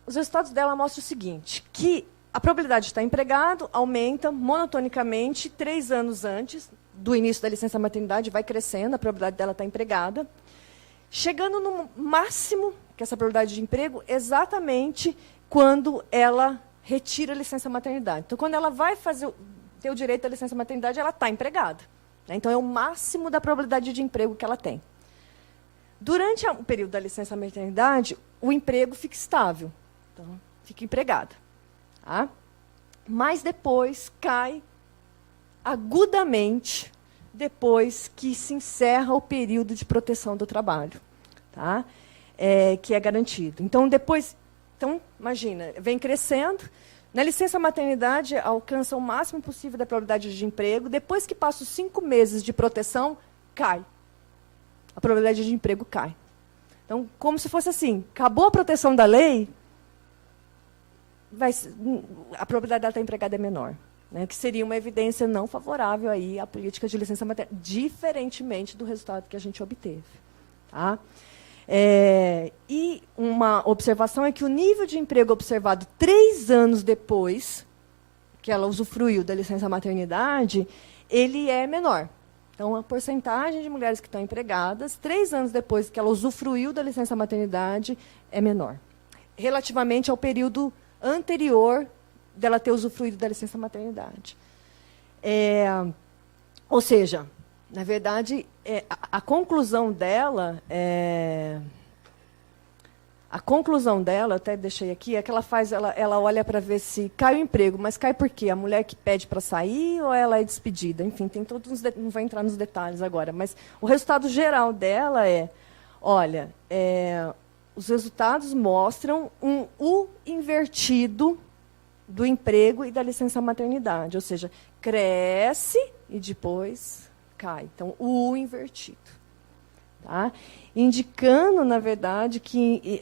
Os resultados dela mostram o seguinte, que a probabilidade de estar empregado aumenta monotonicamente 3 anos antes do início da licença maternidade, vai crescendo, a probabilidade dela estar empregada, chegando no máximo, que é essa probabilidade de emprego, exatamente quando ela retira a licença maternidade. Então, quando ela vai ter o direito à licença maternidade, ela está empregada. Né? Então, é o máximo da probabilidade de emprego que ela tem. Durante o período da licença maternidade, o emprego fica estável. Então, fica empregada. Tá? Mas depois cai agudamente depois que se encerra o período de proteção do trabalho, tá? Que é garantido. Então, imagina, vem crescendo. Na licença maternidade, alcança o máximo possível da probabilidade de emprego. Depois que passa os 5 meses de proteção, cai. A probabilidade de emprego cai. Então, como se fosse assim, acabou a proteção da lei, a probabilidade dela estar empregada é menor. Né, que seria uma evidência não favorável aí à política de licença maternidade, diferentemente do resultado que a gente obteve. Tá? E uma observação é que o nível de emprego observado 3 anos depois que ela usufruiu da licença maternidade, ele é menor. Então, a porcentagem de mulheres que estão empregadas, 3 anos depois que ela usufruiu da licença maternidade, é menor, relativamente ao período anterior dela ter usufruído da licença maternidade. Ou seja, na verdade, a conclusão dela, até deixei aqui, é que ela olha para ver se cai o emprego, mas cai por quê? A mulher que pede para sair ou ela é despedida? Enfim, tem todos não vou entrar nos detalhes agora, mas o resultado geral dela olha, os resultados mostram um U invertido do emprego e da licença maternidade, ou seja, cresce e depois cai. Então, o U invertido. Tá? Indicando, na verdade, que,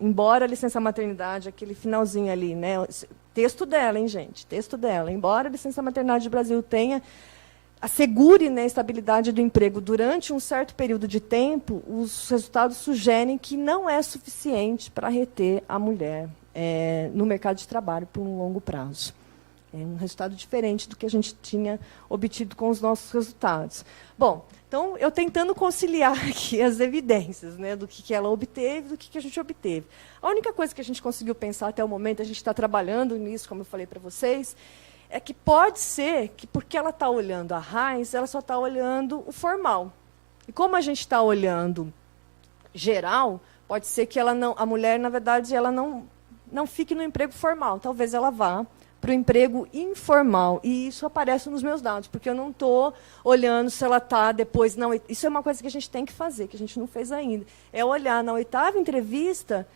embora a licença maternidade, aquele finalzinho ali, né, texto dela, hein, gente? Texto dela. Embora a licença maternidade do Brasil assegure, né, a estabilidade do emprego durante um certo período de tempo, os resultados sugerem que não é suficiente para reter a mulher no mercado de trabalho por um longo prazo. É um resultado diferente do que a gente tinha obtido com os nossos resultados. Bom, então, eu tentando conciliar aqui as evidências, né, do que ela obteve, do que a gente obteve. A única coisa que a gente conseguiu pensar até o momento, a gente está trabalhando nisso, como eu falei para vocês, é que pode ser que, porque ela está olhando a raiz, ela só está olhando o formal. E como a gente está olhando geral, pode ser que a mulher, na verdade, ela não fique no emprego formal. Talvez ela vá para o emprego informal. E isso aparece nos meus dados, porque eu não estou olhando se ela está depois... Não, isso é uma coisa que a gente tem que fazer, que a gente não fez ainda. É olhar na 8ª entrevista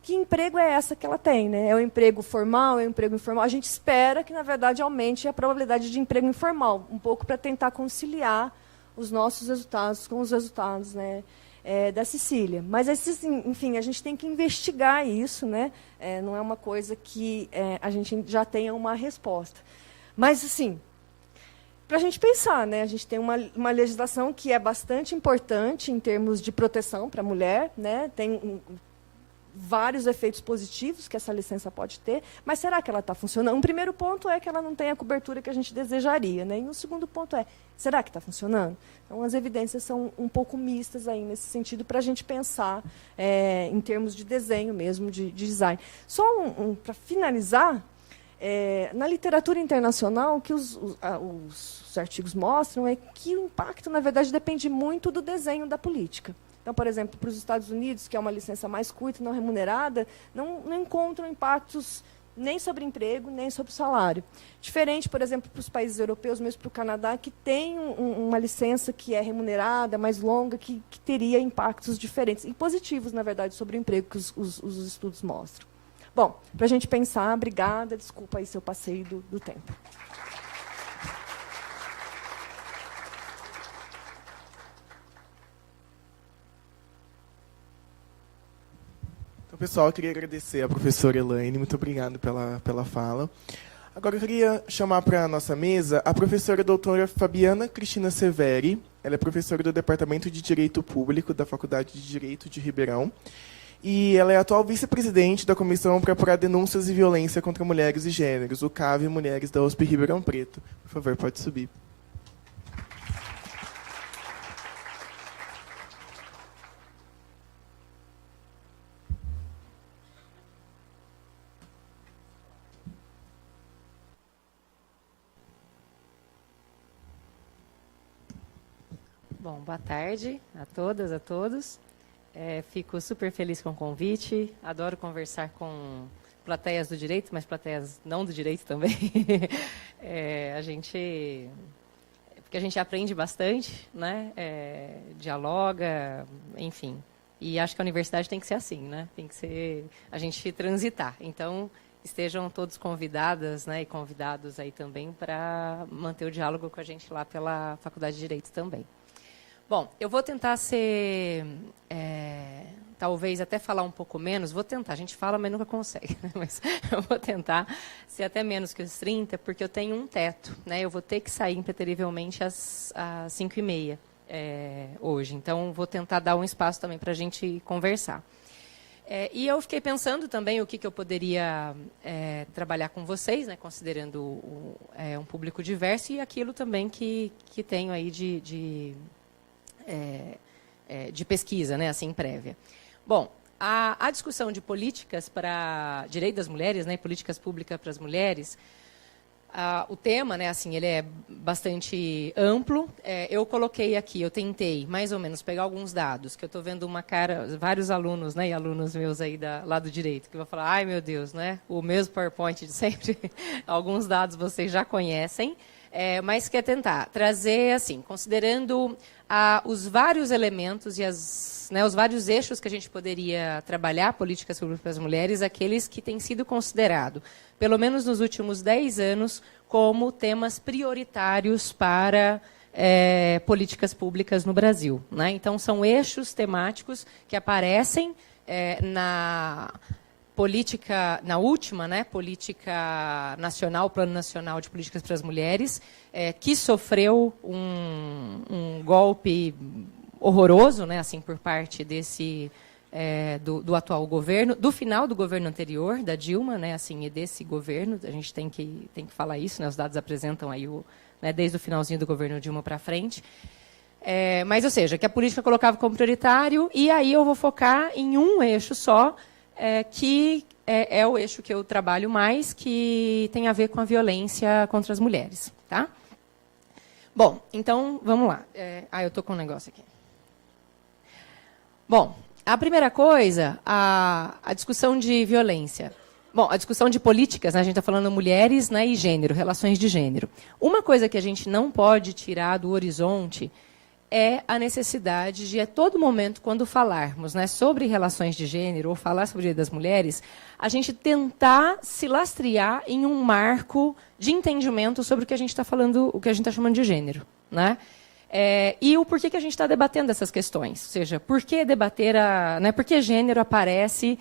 que emprego é essa que ela tem. Né? É o emprego formal, é o emprego informal. A gente espera que, na verdade, aumente a probabilidade de emprego informal, um pouco para tentar conciliar os nossos resultados com os resultados, né, da Cecília. Mas, enfim, a gente tem que investigar isso, né? Não é uma coisa que a gente já tenha uma resposta. Mas, assim, para a gente pensar, né? A gente tem uma legislação que é bastante importante em termos de proteção para a mulher, né? Tem vários efeitos positivos que essa licença pode ter, mas será que ela está funcionando? Um primeiro ponto é que ela não tem a cobertura que a gente desejaria, né? E o segundo ponto será que está funcionando? Então, as evidências são um pouco mistas aí nesse sentido para a gente pensar em termos de desenho mesmo, de design. Só para finalizar, na literatura internacional, o que os artigos mostram é que o impacto, na verdade, depende muito do desenho da política. Então, por exemplo, para os Estados Unidos, que é uma licença mais curta e não remunerada, não encontram impactos nem sobre emprego, nem sobre salário. Diferente, por exemplo, para os países europeus, mesmo para o Canadá, que tem uma licença que é remunerada, mais longa, que teria impactos diferentes, e positivos, na verdade, sobre o emprego que os estudos mostram. Bom, para a gente pensar, obrigada, desculpa aí se eu passei do tempo. Pessoal, eu queria agradecer à professora Elaine, muito obrigado pela fala. Agora eu queria chamar para a nossa mesa a professora doutora Fabiana Cristina Severi. Ela é professora do Departamento de Direito Público da Faculdade de Direito de Ribeirão. E ela é atual vice-presidente da Comissão para Apurar Denúncias e Violência contra Mulheres e Gêneros, o CAV Mulheres da USP Ribeirão Preto. Por favor, pode subir. Bom, boa tarde a todas, a todos. Fico super feliz com o convite. Adoro conversar com plateias do direito, mas plateias não do direito também. Porque a gente aprende bastante, né? Dialoga, enfim. E acho que a universidade tem que ser assim, né? Tem que ser a gente transitar. Então, estejam todos convidadas, né, e convidados aí também para manter o diálogo com a gente lá pela Faculdade de Direito também. Bom, eu vou tentar ser, talvez até falar um pouco menos, vou tentar, a gente fala, mas nunca consegue, né? Mas eu vou tentar ser até menos que os 30, porque eu tenho um teto, né? Eu vou ter que sair impreterivelmente às 5h30 hoje, então vou tentar dar um espaço também para a gente conversar. E eu fiquei pensando também o que eu poderia trabalhar com vocês, né, considerando um público diverso e aquilo também que tenho aí de pesquisa, né, assim, prévia. Bom, a discussão de políticas para direito das mulheres, né, políticas públicas para as mulheres, o tema, né, assim, ele é bastante amplo. Eu coloquei aqui, eu tentei mais ou menos pegar alguns dados, que eu estou vendo vários alunos, né, e alunos meus aí lá do direito, que vão falar, ai meu Deus, né, o mesmo PowerPoint de sempre, alguns dados vocês já conhecem, mas quer tentar trazer, assim, considerando os vários elementos e os vários eixos que a gente poderia trabalhar políticas públicas para as mulheres, aqueles que têm sido considerados, pelo menos nos últimos 10 anos, como temas prioritários para políticas públicas no Brasil, né? Então, são eixos temáticos que aparecem na política, na última, né, política nacional, Plano Nacional de Políticas para as Mulheres, que sofreu um golpe horroroso, né, assim, por parte do atual governo, do final do governo anterior, da Dilma, né, assim, e desse governo, a gente tem que falar isso, né, os dados apresentam aí né, desde o finalzinho do governo Dilma para frente. Mas, ou seja, que a política colocava como prioritário, e aí eu vou focar em um eixo só, que é o eixo que eu trabalho mais, que tem a ver com a violência contra as mulheres. Tá? Bom, então, vamos lá. Eu estou com um negócio aqui. Bom, a primeira coisa, a discussão de violência. Bom, a discussão de políticas, né, a gente está falando mulheres, né, e gênero, relações de gênero. Uma coisa que a gente não pode tirar do horizonte é a necessidade de, a todo momento, quando falarmos, né, sobre relações de gênero ou falar sobre o direito das mulheres, a gente tentar se lastrear em um marco de entendimento sobre o que a gente está falando, o que a gente está chamando de gênero, né? E o porquê que a gente está debatendo essas questões, ou seja, por que debater por que gênero aparece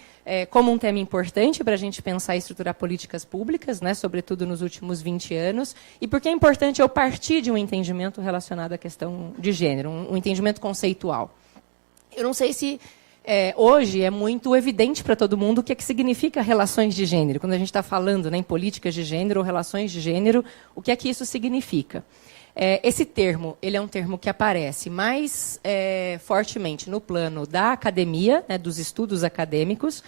como um tema importante para a gente pensar e estruturar políticas públicas, né, sobretudo nos últimos 20 anos, e por que é importante eu partir de um entendimento relacionado à questão de gênero, um entendimento conceitual. Eu não sei se hoje é muito evidente para todo mundo o que significa relações de gênero, quando a gente está falando, né, em políticas de gênero ou relações de gênero, o que é que isso significa? Esse termo, ele é um termo que aparece mais fortemente no plano da academia, né, dos estudos acadêmicos,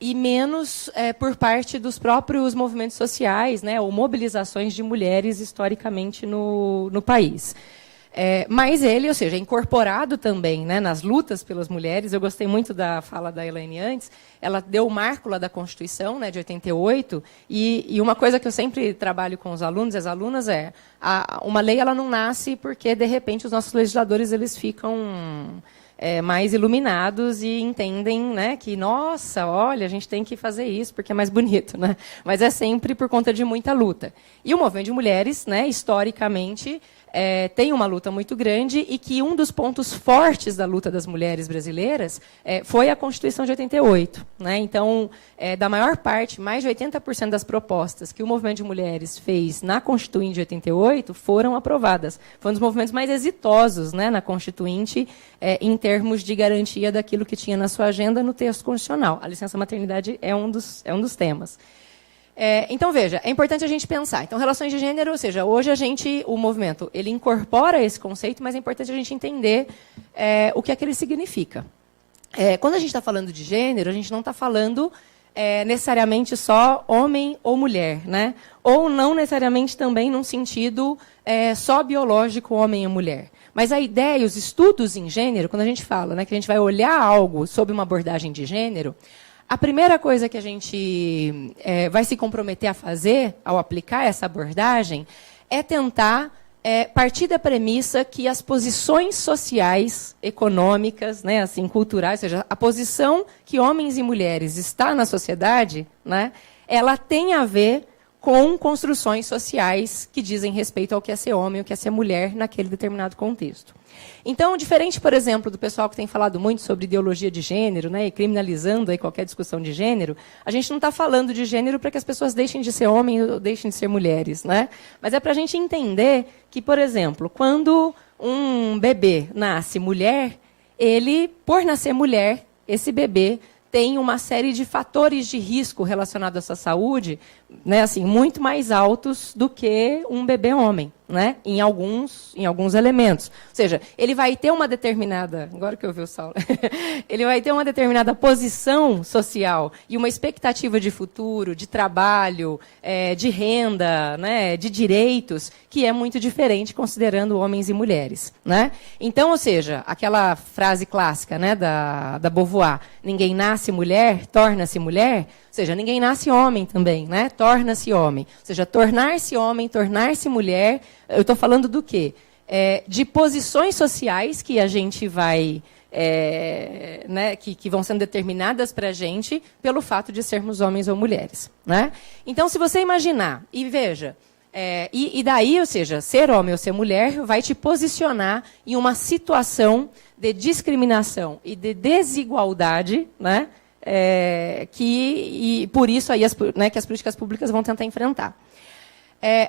e menos por parte dos próprios movimentos sociais, né, ou mobilizações de mulheres historicamente no país. Mas ele, ou seja, é incorporado também, né, nas lutas pelas mulheres. Eu gostei muito da fala da Elaine antes. Ela deu o marco lá da Constituição, né, de 88, e uma coisa que eu sempre trabalho com os alunos e as alunas uma lei ela não nasce porque, de repente, os nossos legisladores eles ficam mais iluminados e entendem, né, que, nossa, olha, a gente tem que fazer isso porque é mais bonito, né? Mas é sempre por conta de muita luta. E o movimento de mulheres, né, historicamente, tem uma luta muito grande e que um dos pontos fortes da luta das mulheres brasileiras foi a Constituição de 88. Né? Então, da maior parte, mais de 80% das propostas que o movimento de mulheres fez na Constituinte de 88 foram aprovadas. Foi um dos movimentos mais exitosos, né, na Constituinte, em termos de garantia daquilo que tinha na sua agenda no texto constitucional. A licença maternidade é um dos temas. Então, veja, é importante a gente pensar. Então, relações de gênero, ou seja, hoje o movimento, ele incorpora esse conceito, mas é importante a gente entender o que é que ele significa. Quando a gente está falando de gênero, a gente não está falando necessariamente só homem ou mulher, né? Ou não necessariamente também num sentido só biológico, homem e mulher. Mas a ideia, os estudos em gênero, quando a gente fala, né, que a gente vai olhar algo sob uma abordagem de gênero, a primeira coisa que a gente vai se comprometer a fazer, ao aplicar essa abordagem, é tentar partir da premissa que as posições sociais, econômicas, né, assim, culturais, ou seja, a posição que homens e mulheres estão na sociedade, né, ela tem a ver com construções sociais que dizem respeito ao que é ser homem e o que é ser mulher naquele determinado contexto. Então, diferente, por exemplo, do pessoal que tem falado muito sobre ideologia de gênero, né, e criminalizando aí qualquer discussão de gênero, a gente não está falando de gênero para que as pessoas deixem de ser homens ou deixem de ser mulheres, né? Mas é para a gente entender que, por exemplo, quando um bebê nasce mulher, ele, por nascer mulher, esse bebê tem uma série de fatores de risco relacionados à sua saúde, né, assim, muito mais altos do que um bebê homem, né, em alguns elementos. Ou seja, ele vai ter uma determinada, agora que eu vi o Saulo, ele vai ter uma determinada posição social e uma expectativa de futuro, de trabalho, de renda, né, de direitos, que é muito diferente considerando homens e mulheres. Né? Então, ou seja, aquela frase clássica, né, da Beauvoir, ninguém nasce mulher, torna-se mulher, ou seja, ninguém nasce homem também, né? Torna-se homem. Ou seja, tornar-se homem, tornar-se mulher, eu estou falando do quê? De posições sociais que a gente vai, né, que vão sendo determinadas para a gente pelo fato de sermos homens ou mulheres. Né? Então, se você imaginar, e veja, e daí, ou seja, ser homem ou ser mulher vai te posicionar em uma situação de discriminação e de desigualdade, né? E por isso aí que as políticas públicas vão tentar enfrentar.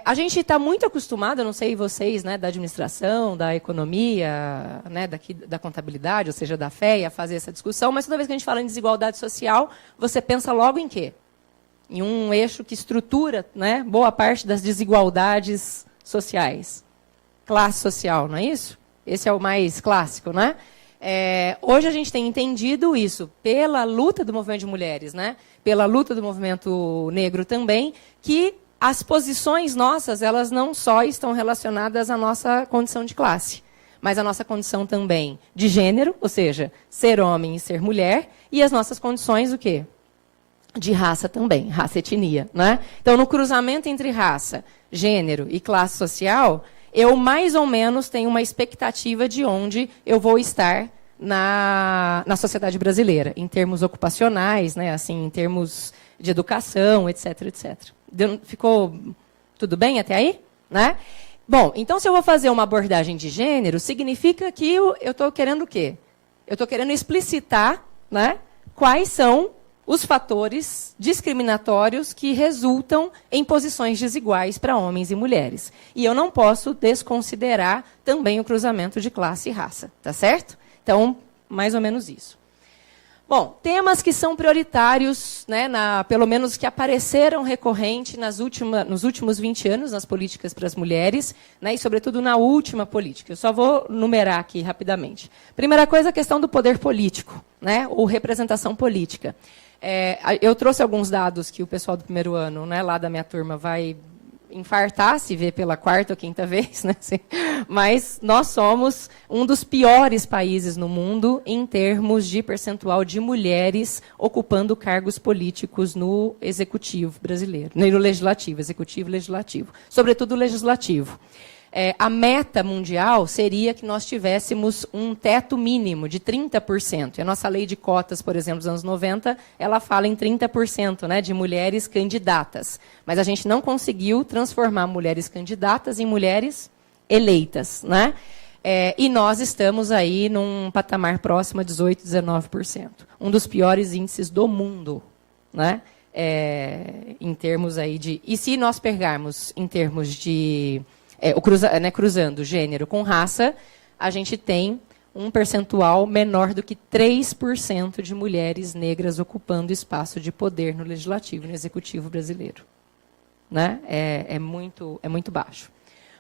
A gente está muito acostumado, não sei vocês, né, da administração, da economia, né, da contabilidade, ou seja, da FEA, a fazer essa discussão, mas toda vez que a gente fala em desigualdade social, você pensa logo em quê? Em um eixo que estrutura, né, boa parte das desigualdades sociais. Classe social, não é isso? Esse é o mais clássico, né? Hoje a gente tem entendido isso pela luta do movimento de mulheres, né? Pela luta do movimento negro também, que as posições nossas, elas não só estão relacionadas à nossa condição de classe, mas à nossa condição também de gênero, ou seja, ser homem e ser mulher, e as nossas condições, o quê? De raça também, raça e etnia. Né? Então, no cruzamento entre raça, gênero e classe social, eu mais ou menos tenho uma expectativa de onde eu vou estar na sociedade brasileira, em termos ocupacionais, né, assim, em termos de educação, etc, etc. Ficou tudo bem até aí? Né? Bom, então, se eu vou fazer uma abordagem de gênero, significa que eu estou querendo o quê? Eu estou querendo explicitar, né, quais são os fatores discriminatórios que resultam em posições desiguais para homens e mulheres. E eu não posso desconsiderar também o cruzamento de classe e raça, tá certo? Então, mais ou menos isso. Bom, temas que são prioritários, né, pelo menos que apareceram recorrente nos últimos 20 anos nas políticas para as mulheres, né, e, sobretudo, na última política. Eu só vou numerar aqui rapidamente. Primeira coisa, a questão do poder político, né, ou representação política. Eu trouxe alguns dados que o pessoal do primeiro ano, né, lá da minha turma, vai infartar se ver pela quarta ou quinta vez, né? Mas nós somos um dos piores países no mundo em termos de percentual de mulheres ocupando cargos políticos no executivo brasileiro, no legislativo, executivo e legislativo, sobretudo o legislativo. A meta mundial seria que nós tivéssemos um teto mínimo de 30%. E a nossa lei de cotas, por exemplo, dos anos 90, ela fala em 30%, né, de mulheres candidatas. Mas a gente não conseguiu transformar mulheres candidatas em mulheres eleitas, né? E nós estamos aí num patamar próximo a 18%, 19%. Um dos piores índices do mundo, né? Em termos aí de... E se nós pegarmos em termos de... cruzando gênero com raça, a gente tem um percentual menor do que 3% de mulheres negras ocupando espaço de poder no legislativo e no executivo brasileiro. Né? É muito baixo.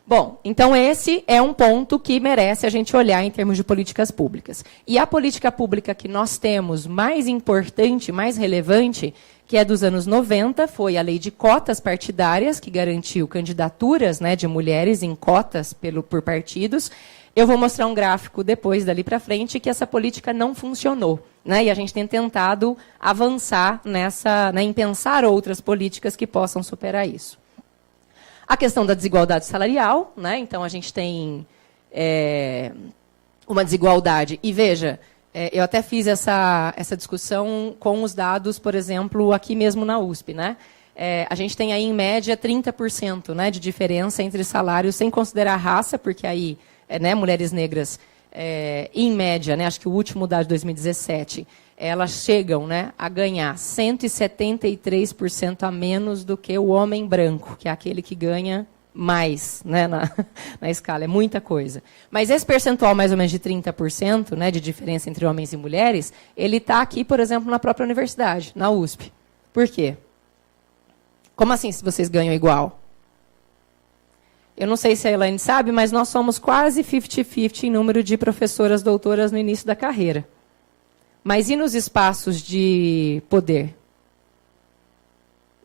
Bom, então esse é um ponto que merece a gente olhar em termos de políticas públicas. E a política pública que nós temos mais importante, mais relevante, que é dos anos 90, foi a lei de cotas partidárias, que garantiu candidaturas, né, de mulheres em cotas por partidos. Eu vou mostrar um gráfico depois, dali para frente, que essa política não funcionou. Né, e a gente tem tentado avançar em pensar outras políticas que possam superar isso. A questão da desigualdade salarial, né? Então, a gente tem uma desigualdade. E, veja, eu até fiz essa discussão com os dados, por exemplo, aqui mesmo na USP. Né? A gente tem aí, em média, 30%, né, de diferença entre salários, sem considerar a raça, porque aí, né, mulheres negras, em média, né, acho que o último dado de 2017, elas chegam, né, a ganhar 173% a menos do que o homem branco, que é aquele que ganha mais, né, na escala. É muita coisa. Mas esse percentual, mais ou menos de 30%, né, de diferença entre homens e mulheres, ele está aqui, por exemplo, na própria universidade, na USP. Por quê? Como assim, se vocês ganham igual? Eu não sei se a Elaine sabe, mas nós somos quase 50-50 em número de professoras doutoras no início da carreira. Mas e nos espaços de poder?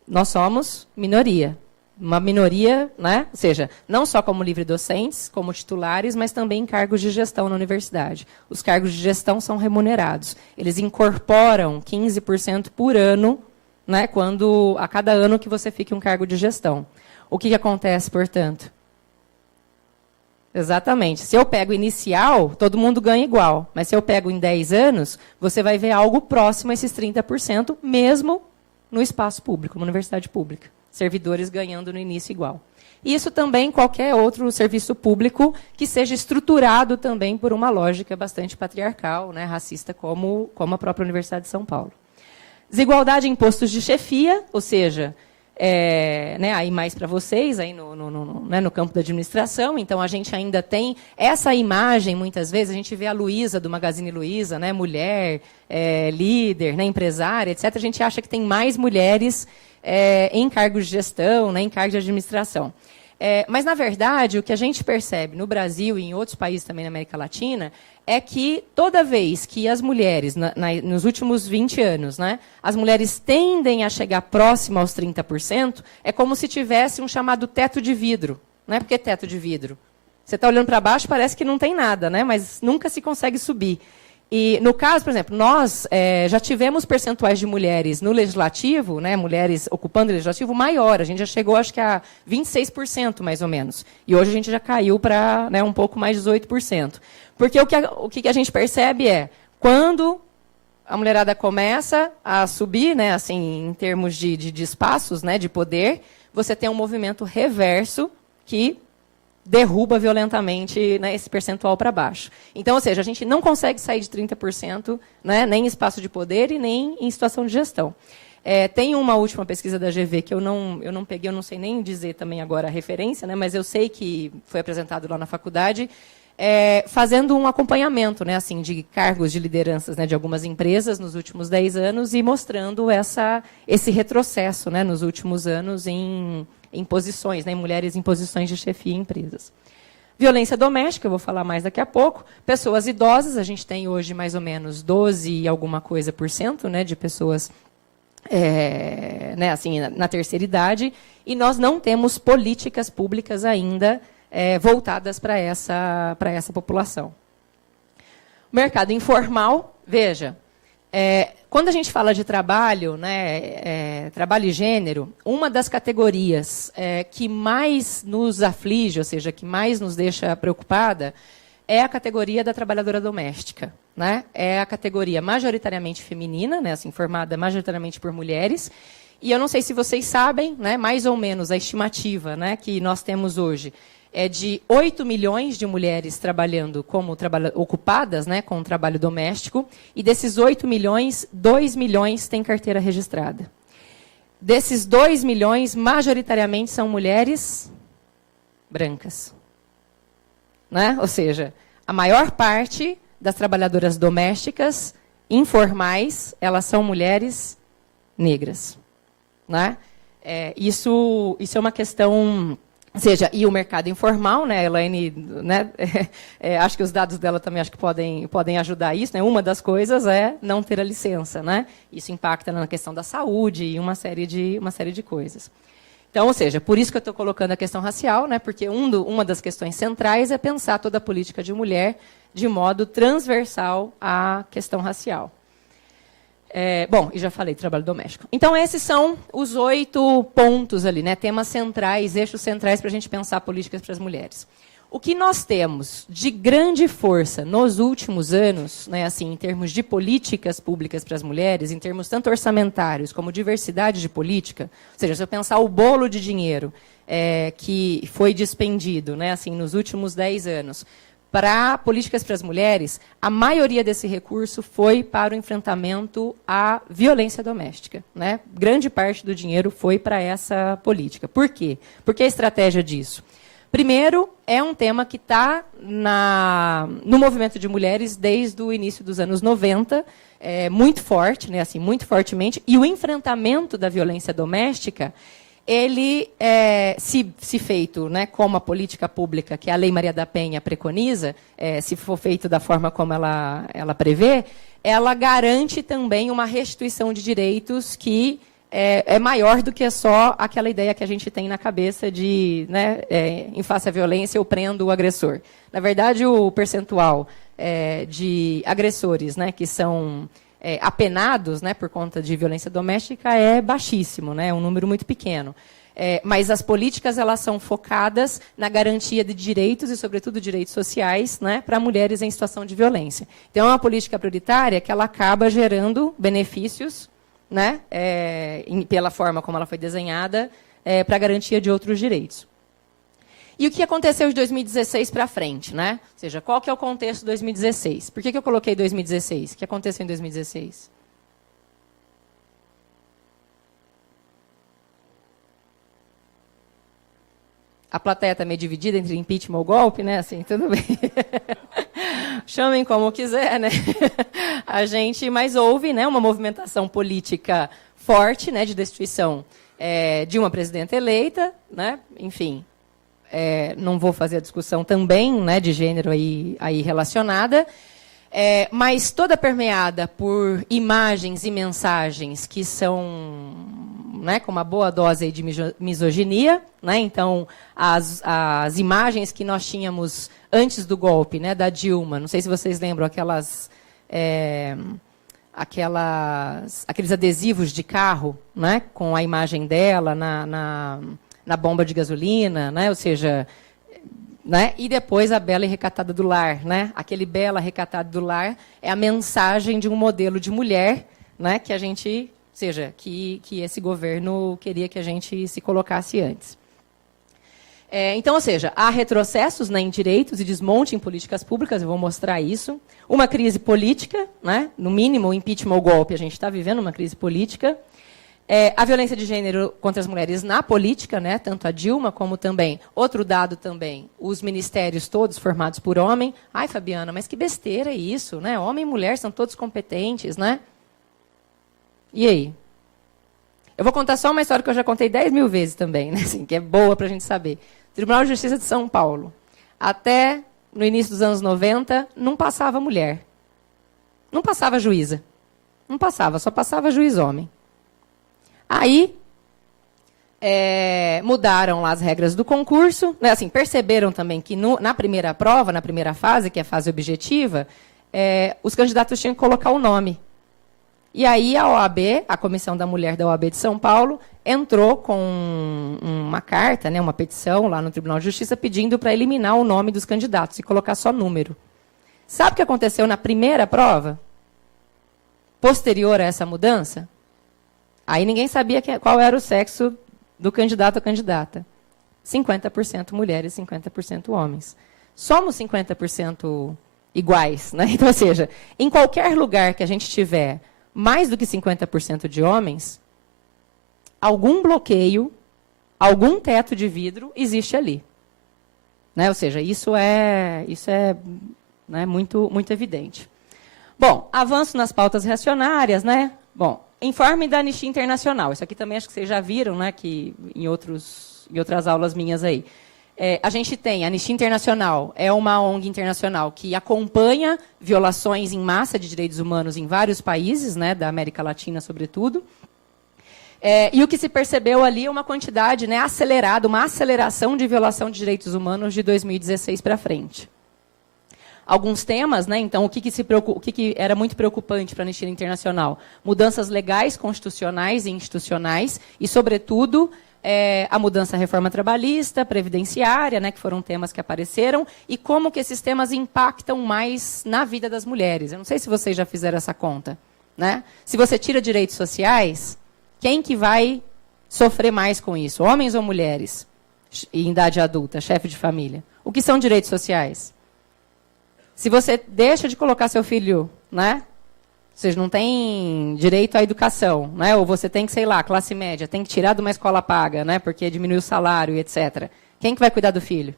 Nós somos minoria. Uma minoria, né? Ou seja, não só como livre-docentes, como titulares, mas também em cargos de gestão na universidade. Os cargos de gestão são remunerados. Eles incorporam 15% por ano, né, a cada ano que você fica em um cargo de gestão. O que acontece, portanto? Exatamente. Se eu pego inicial, todo mundo ganha igual. Mas se eu pego em 10 anos, você vai ver algo próximo a esses 30%, mesmo no espaço público, na universidade pública. Servidores ganhando no início igual. Isso também qualquer outro serviço público que seja estruturado também por uma lógica bastante patriarcal, né, racista, como a própria Universidade de São Paulo. Desigualdade em postos de chefia, ou seja... né, aí mais para vocês, aí no campo da administração. Então, a gente ainda tem essa imagem, muitas vezes, a gente vê a Luísa, do Magazine Luiza, né, mulher, líder, né, empresária, etc. A gente acha que tem mais mulheres em cargos de gestão, né, em cargos de administração. Mas, na verdade, o que a gente percebe no Brasil e em outros países também na América Latina é que toda vez que as mulheres, nos últimos 20 anos, né, as mulheres tendem a chegar próximo aos 30%, é como se tivesse um chamado teto de vidro. Né? Por que teto de vidro? Você está olhando para baixo, parece que não tem nada, né, mas nunca se consegue subir. E, no caso, por exemplo, nós já tivemos percentuais de mulheres no legislativo, né, mulheres ocupando o legislativo, maior. A gente já chegou, acho que, a 26%, mais ou menos. E hoje a gente já caiu para, né, um pouco mais de 18%. Porque o que a gente percebe é, quando a mulherada começa a subir, né, assim, em termos de espaços, né, de poder, você tem um movimento reverso que derruba violentamente, né, esse percentual para baixo. Então, ou seja, a gente não consegue sair de 30%, né, nem em espaço de poder e nem em situação de gestão. Tem uma última pesquisa da GV que eu não peguei, eu não sei nem dizer também agora a referência, né, mas eu sei que foi apresentado lá na faculdade, fazendo um acompanhamento, né, assim, de cargos de lideranças, né, de algumas empresas nos últimos 10 anos e mostrando esse retrocesso, né, nos últimos anos em posições, né, em mulheres em posições de chefia em empresas. Violência doméstica, eu vou falar mais daqui a pouco. Pessoas idosas, a gente tem hoje mais ou menos 12 e alguma coisa por cento, né, de pessoas né, assim, na terceira idade, e nós não temos políticas públicas ainda voltadas para essa população. Mercado informal, veja, quando a gente fala de trabalho, né, trabalho e gênero, uma das categorias que mais nos aflige, ou seja, que mais nos deixa preocupada, é a categoria da trabalhadora doméstica. Né? É a categoria majoritariamente feminina, né, assim, formada majoritariamente por mulheres. E eu não sei se vocês sabem, né, mais ou menos a estimativa, né, que nós temos hoje é de 8 milhões de mulheres trabalhando como ocupadas, né, com o trabalho doméstico, e desses 8 milhões, 2 milhões têm carteira registrada. Desses 2 milhões, majoritariamente são mulheres brancas. Né? Ou seja, a maior parte das trabalhadoras domésticas informais, elas são mulheres negras. Né? Isso é uma questão... Ou seja, e o mercado informal, né, a Elaine, né, acho que os dados dela também acho que podem ajudar isso, né? Uma das coisas é não ter a licença, né? Isso impacta na questão da saúde e uma série de coisas. Então, ou seja, por isso que eu estou colocando a questão racial, né, porque uma das questões centrais é pensar toda a política de mulher de modo transversal à questão racial. Bom, e já falei de trabalho doméstico. Então, esses são os 8 pontos ali, né, temas centrais, eixos centrais para a gente pensar políticas para as mulheres. O que nós temos de grande força nos últimos anos, né, assim, em termos de políticas públicas para as mulheres, em termos tanto orçamentários como diversidade de política, ou seja, se eu pensar o bolo de dinheiro que foi despendido, né, assim, nos últimos 10 anos, para políticas para as mulheres, a maioria desse recurso foi para o enfrentamento à violência doméstica. Né? Grande parte do dinheiro foi para essa política. Por quê? Porque a estratégia disso? Primeiro, é um tema que está no movimento de mulheres desde o início dos anos 90, muito forte, né, assim, muito fortemente, e o enfrentamento da violência doméstica, ele, se feito, né, como a política pública que a Lei Maria da Penha preconiza, se for feito da forma como ela prevê, ela garante também uma restituição de direitos que é maior do que só aquela ideia que a gente tem na cabeça de, né, em face à violência, eu prendo o agressor. Na verdade, o percentual de agressores, né, que são apenados, né, por conta de violência doméstica é baixíssimo, né, é um número muito pequeno. Mas as políticas elas são focadas na garantia de direitos e, sobretudo, direitos sociais, né, para mulheres em situação de violência. Então, é uma política prioritária que ela acaba gerando benefícios, né, pela forma como ela foi desenhada, para a garantia de outros direitos. E o que aconteceu de 2016 para frente? Né? Ou seja, qual que é o contexto de 2016? Por que eu coloquei 2016? O que aconteceu em 2016? A plateia está meio dividida entre impeachment ou golpe, né? Assim, tudo bem. Chamem como quiser, né? Mas houve, né, uma movimentação política forte, né, de destituição de uma presidenta eleita, né? Enfim, não vou fazer a discussão também, né, de gênero aí relacionada, mas toda permeada por imagens e mensagens que são, né, com uma boa dose aí de misoginia, né? Então, as imagens que nós tínhamos antes do golpe, né, da Dilma, não sei se vocês lembram aqueles adesivos de carro, né, com a imagem dela na bomba de gasolina, né, ou seja, né, e depois a bela e recatada do lar, né, aquele bela recatada do lar é a mensagem de um modelo de mulher, né, que a gente, ou seja, que esse governo queria que a gente se colocasse antes. Então, ou seja, há retrocessos, né, em direitos e desmonte em políticas públicas, eu vou mostrar isso. Uma crise política, né, no mínimo, o impeachment ou golpe, a gente está vivendo uma crise política. A violência de gênero contra as mulheres na política, né, tanto a Dilma como também, outro dado também, os ministérios todos formados por homem. Ai, Fabiana, mas que besteira é isso, né? Homem e mulher são todos competentes, né? E aí? Eu vou contar só uma história que eu já contei 10 mil vezes também, né, assim, que é boa para a gente saber. Tribunal de Justiça de São Paulo, até no início dos anos 90, não passava mulher. Não passava juíza. Não passava, só passava juiz homem. Aí, mudaram lá as regras do concurso, né, assim, perceberam também que na primeira prova, na primeira fase, que é a fase objetiva, os candidatos tinham que colocar o nome. E aí a OAB, a Comissão da Mulher da OAB de São Paulo, entrou com uma carta, né, uma petição lá no Tribunal de Justiça pedindo para eliminar o nome dos candidatos e colocar só número. Sabe o que aconteceu na primeira prova? Posterior a essa mudança? Aí ninguém sabia qual era o sexo do candidato ou candidata. 50% mulheres, 50% homens. Somos 50% iguais, né? Então, ou seja, em qualquer lugar que a gente tiver mais do que 50% de homens, algum bloqueio, algum teto de vidro existe ali. Né? Ou seja, isso é né, muito outro Bom, avanço nas pautas reacionárias, né? Bom, informe da Anistia Internacional. Isso aqui também acho que vocês já viram, né? Que em outras aulas minhas aí. A gente tem a Anistia Internacional, é uma ONG internacional que acompanha violações em massa de direitos humanos em vários países, né, da América Latina, sobretudo. E o que se percebeu ali é uma quantidade, né, acelerada, uma aceleração de violação de direitos humanos de 2016 para frente. Alguns temas, né, então, o que era muito preocupante para a Anistia Internacional? Mudanças legais, constitucionais e institucionais, e, sobretudo, a mudança à reforma trabalhista, previdenciária, né, que foram temas que apareceram, e como que esses temas impactam mais na vida das mulheres. Eu não sei se vocês já fizeram essa conta. Né? Se você tira direitos sociais, quem que vai sofrer mais com isso? Homens ou mulheres? Em idade adulta, chefe de família. O que são direitos sociais? Se você deixa de colocar seu filho, né? Vocês não têm direito à educação, né? Ou você tem que, sei lá, classe média, tem que tirar de uma escola paga, né? Porque diminui o salário e etc. Quem que vai cuidar do filho?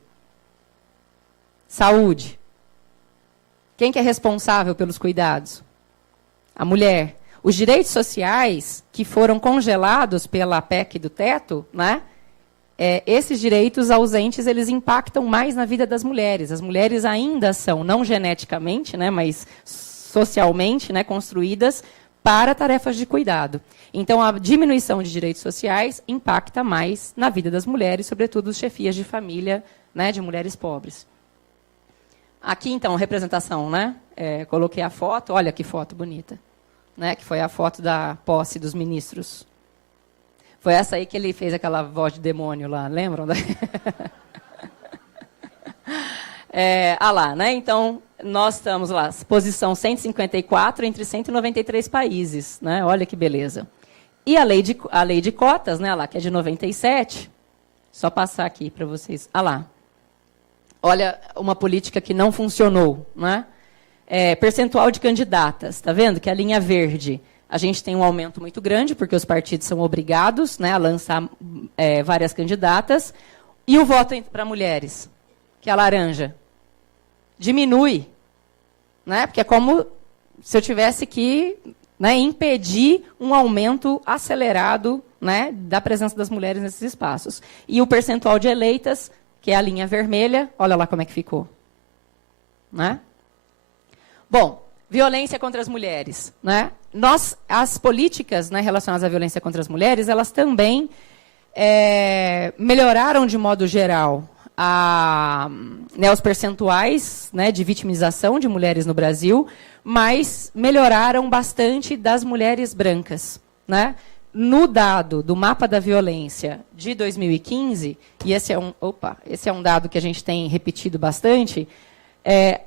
Saúde. Quem que é responsável pelos cuidados? A mulher. Os direitos sociais que foram congelados pela PEC do teto, né? Esses direitos ausentes, eles impactam mais na vida das mulheres. As mulheres ainda são, não geneticamente, né, mas socialmente, né, construídas para tarefas de cuidado. Então, a diminuição de direitos sociais impacta mais na vida das mulheres, sobretudo as chefias de família, né, de mulheres pobres. Aqui, então, representação, né? Coloquei a foto, olha que foto bonita, né, que foi a foto da posse dos ministros. Foi essa aí que ele fez aquela voz de demônio lá, lembram? Lá, né? Então, nós estamos lá, posição 154 entre 193 países, né? Olha que beleza. E a lei de cotas, né, lá, que é de 97, só passar aqui para vocês. Lá. Olha uma política que não funcionou, né? Percentual de candidatas, está vendo? Que é a linha verde. A gente tem um aumento muito grande, porque os partidos são obrigados, né, a lançar várias candidatas. E o voto para mulheres, que é a laranja, diminui. Né, porque é como se eu tivesse que, né, impedir um aumento acelerado, né, da presença das mulheres nesses espaços. E o percentual de eleitas, que é a linha vermelha, olha lá como é que ficou. Né? Bom, violência contra as mulheres, né? As políticas, né, relacionadas à violência contra as mulheres, elas também melhoraram de modo geral os percentuais, né, de vitimização de mulheres no Brasil, mas melhoraram bastante das mulheres brancas, né? No dado do mapa da violência de 2015, e esse é um dado que a gente tem repetido bastante.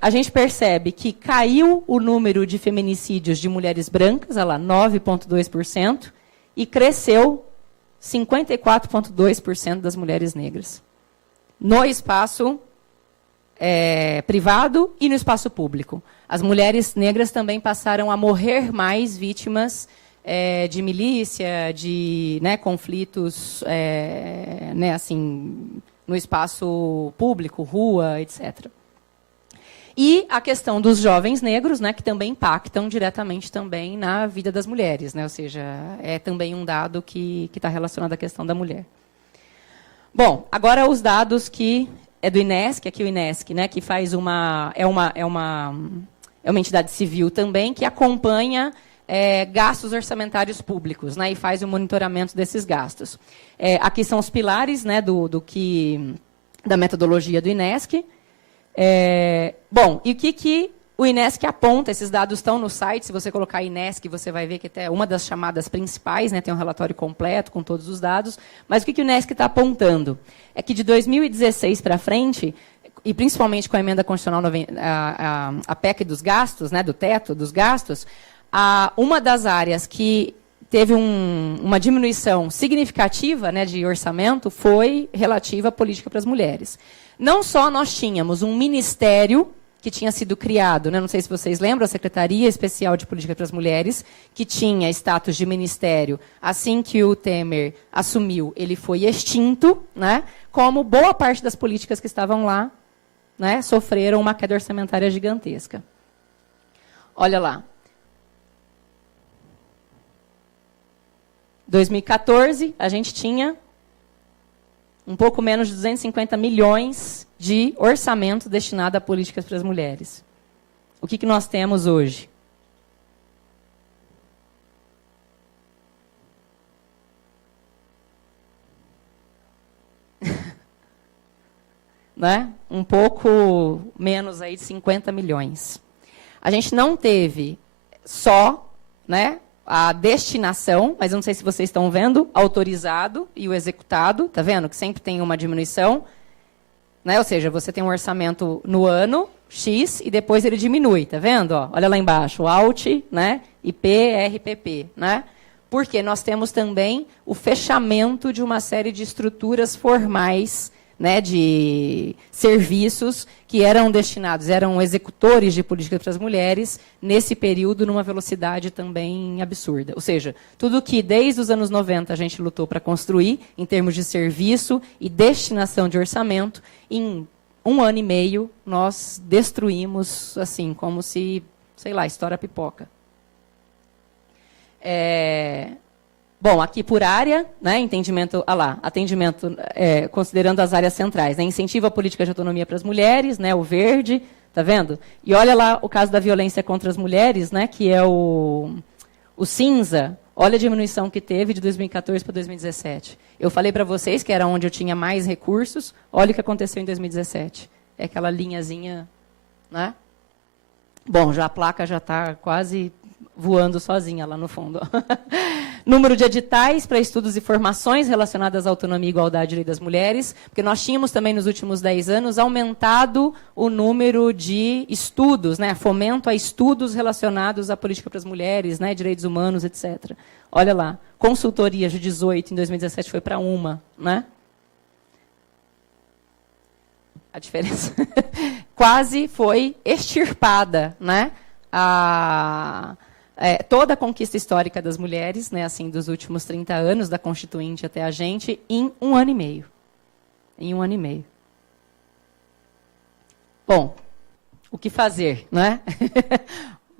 A gente percebe que caiu o número de feminicídios de mulheres brancas, 9,2%, e cresceu 54,2% das mulheres negras. No espaço privado e no espaço público. As mulheres negras também passaram a morrer mais vítimas de milícia, de, né, conflitos né, assim, no espaço público, rua, etc. E a questão dos jovens negros, né, que também impactam diretamente também na vida das mulheres, né? Ou seja, é também um dado que está relacionado à questão da mulher. Bom, agora os dados que é do INESC, aqui o INESC, né, que faz uma entidade civil também que acompanha gastos orçamentários públicos, né, e faz o monitoramento desses gastos. Aqui são os pilares, né, da metodologia do INESC. Bom, e o que o INESC aponta? Esses dados estão no site, se você colocar INESC, você vai ver que é uma das chamadas principais, né, tem um relatório completo com todos os dados, mas o que o INESC está apontando? É que de 2016 para frente, e principalmente com a emenda constitucional, a PEC dos gastos, né, do teto dos gastos, uma das áreas que teve uma diminuição significativa, né, de orçamento, foi relativa à política para as mulheres. Não só nós tínhamos um ministério que tinha sido criado, né, não sei se vocês lembram, a Secretaria Especial de Política para as Mulheres, que tinha status de ministério. Assim que o Temer assumiu, ele foi extinto, né, como boa parte das políticas que estavam lá, né, sofreram uma queda orçamentária gigantesca. Olha lá. 2014, a gente tinha um pouco menos de 250 milhões de orçamento destinado a políticas para as mulheres. O que nós temos hoje? Né? Um pouco menos aí de 50 milhões. A gente não teve só, né, a destinação, mas eu não sei se vocês estão vendo, autorizado e o executado, tá vendo? Que sempre tem uma diminuição, né? Ou seja, você tem um orçamento no ano, X, e depois ele diminui, tá vendo? Ó, olha lá embaixo, Alt, né? IP, RPP, né? Porque nós temos também o fechamento de uma série de estruturas formais, né, de serviços que eram destinados, eram executores de políticas para as mulheres, nesse período, numa velocidade também absurda. Ou seja, tudo que desde os anos 90 a gente lutou para construir, em termos de serviço e destinação de orçamento, em 1 ano e meio, nós destruímos, assim, como se, sei lá, estoura pipoca. Bom, aqui por área, né, entendimento, atendimento, considerando as áreas centrais, né, incentivo à política de autonomia para as mulheres, né, o verde, tá vendo? E olha lá o caso da violência contra as mulheres, né, que é o cinza, olha a diminuição que teve de 2014 para 2017. Eu falei para vocês que era onde eu tinha mais recursos, olha o que aconteceu em 2017. É aquela linhazinha, né? Bom, já a placa já está quase voando sozinha lá no fundo. Número de editais para estudos e formações relacionadas à autonomia, igualdade e lei das mulheres, porque nós tínhamos também nos últimos 10 anos aumentado o número de estudos, né, fomento a estudos relacionados à política para as mulheres, né, direitos humanos, etc. Olha lá, consultoria de 18 em 2017 foi para uma, né? A diferença quase foi extirpada, né? Toda a conquista histórica das mulheres, né, assim, dos últimos 30 anos, da Constituinte até a gente, em 1 ano e meio. Em 1 ano e meio. Bom, o que fazer, né?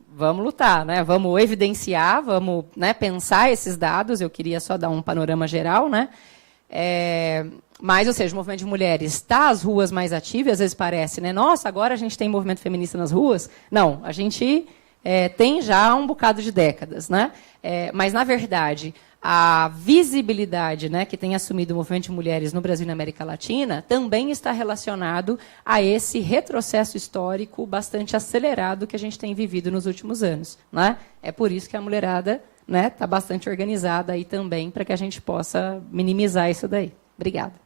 Vamos lutar, né? Vamos evidenciar, vamos, né, pensar esses dados. Eu queria só dar um panorama geral, né? Mas, ou seja, o movimento de mulheres está às ruas mais ativo, e às vezes parece, né? Nossa, agora a gente tem movimento feminista nas ruas. Não, a gente tem já um bocado de décadas, né? Mas, na verdade, a visibilidade, né, que tem assumido o movimento de mulheres no Brasil e na América Latina também está relacionado a esse retrocesso histórico bastante acelerado que a gente tem vivido nos últimos anos, né? É por isso que a mulherada, né, está bastante organizada aí também, para que a gente possa minimizar isso daí. Obrigada.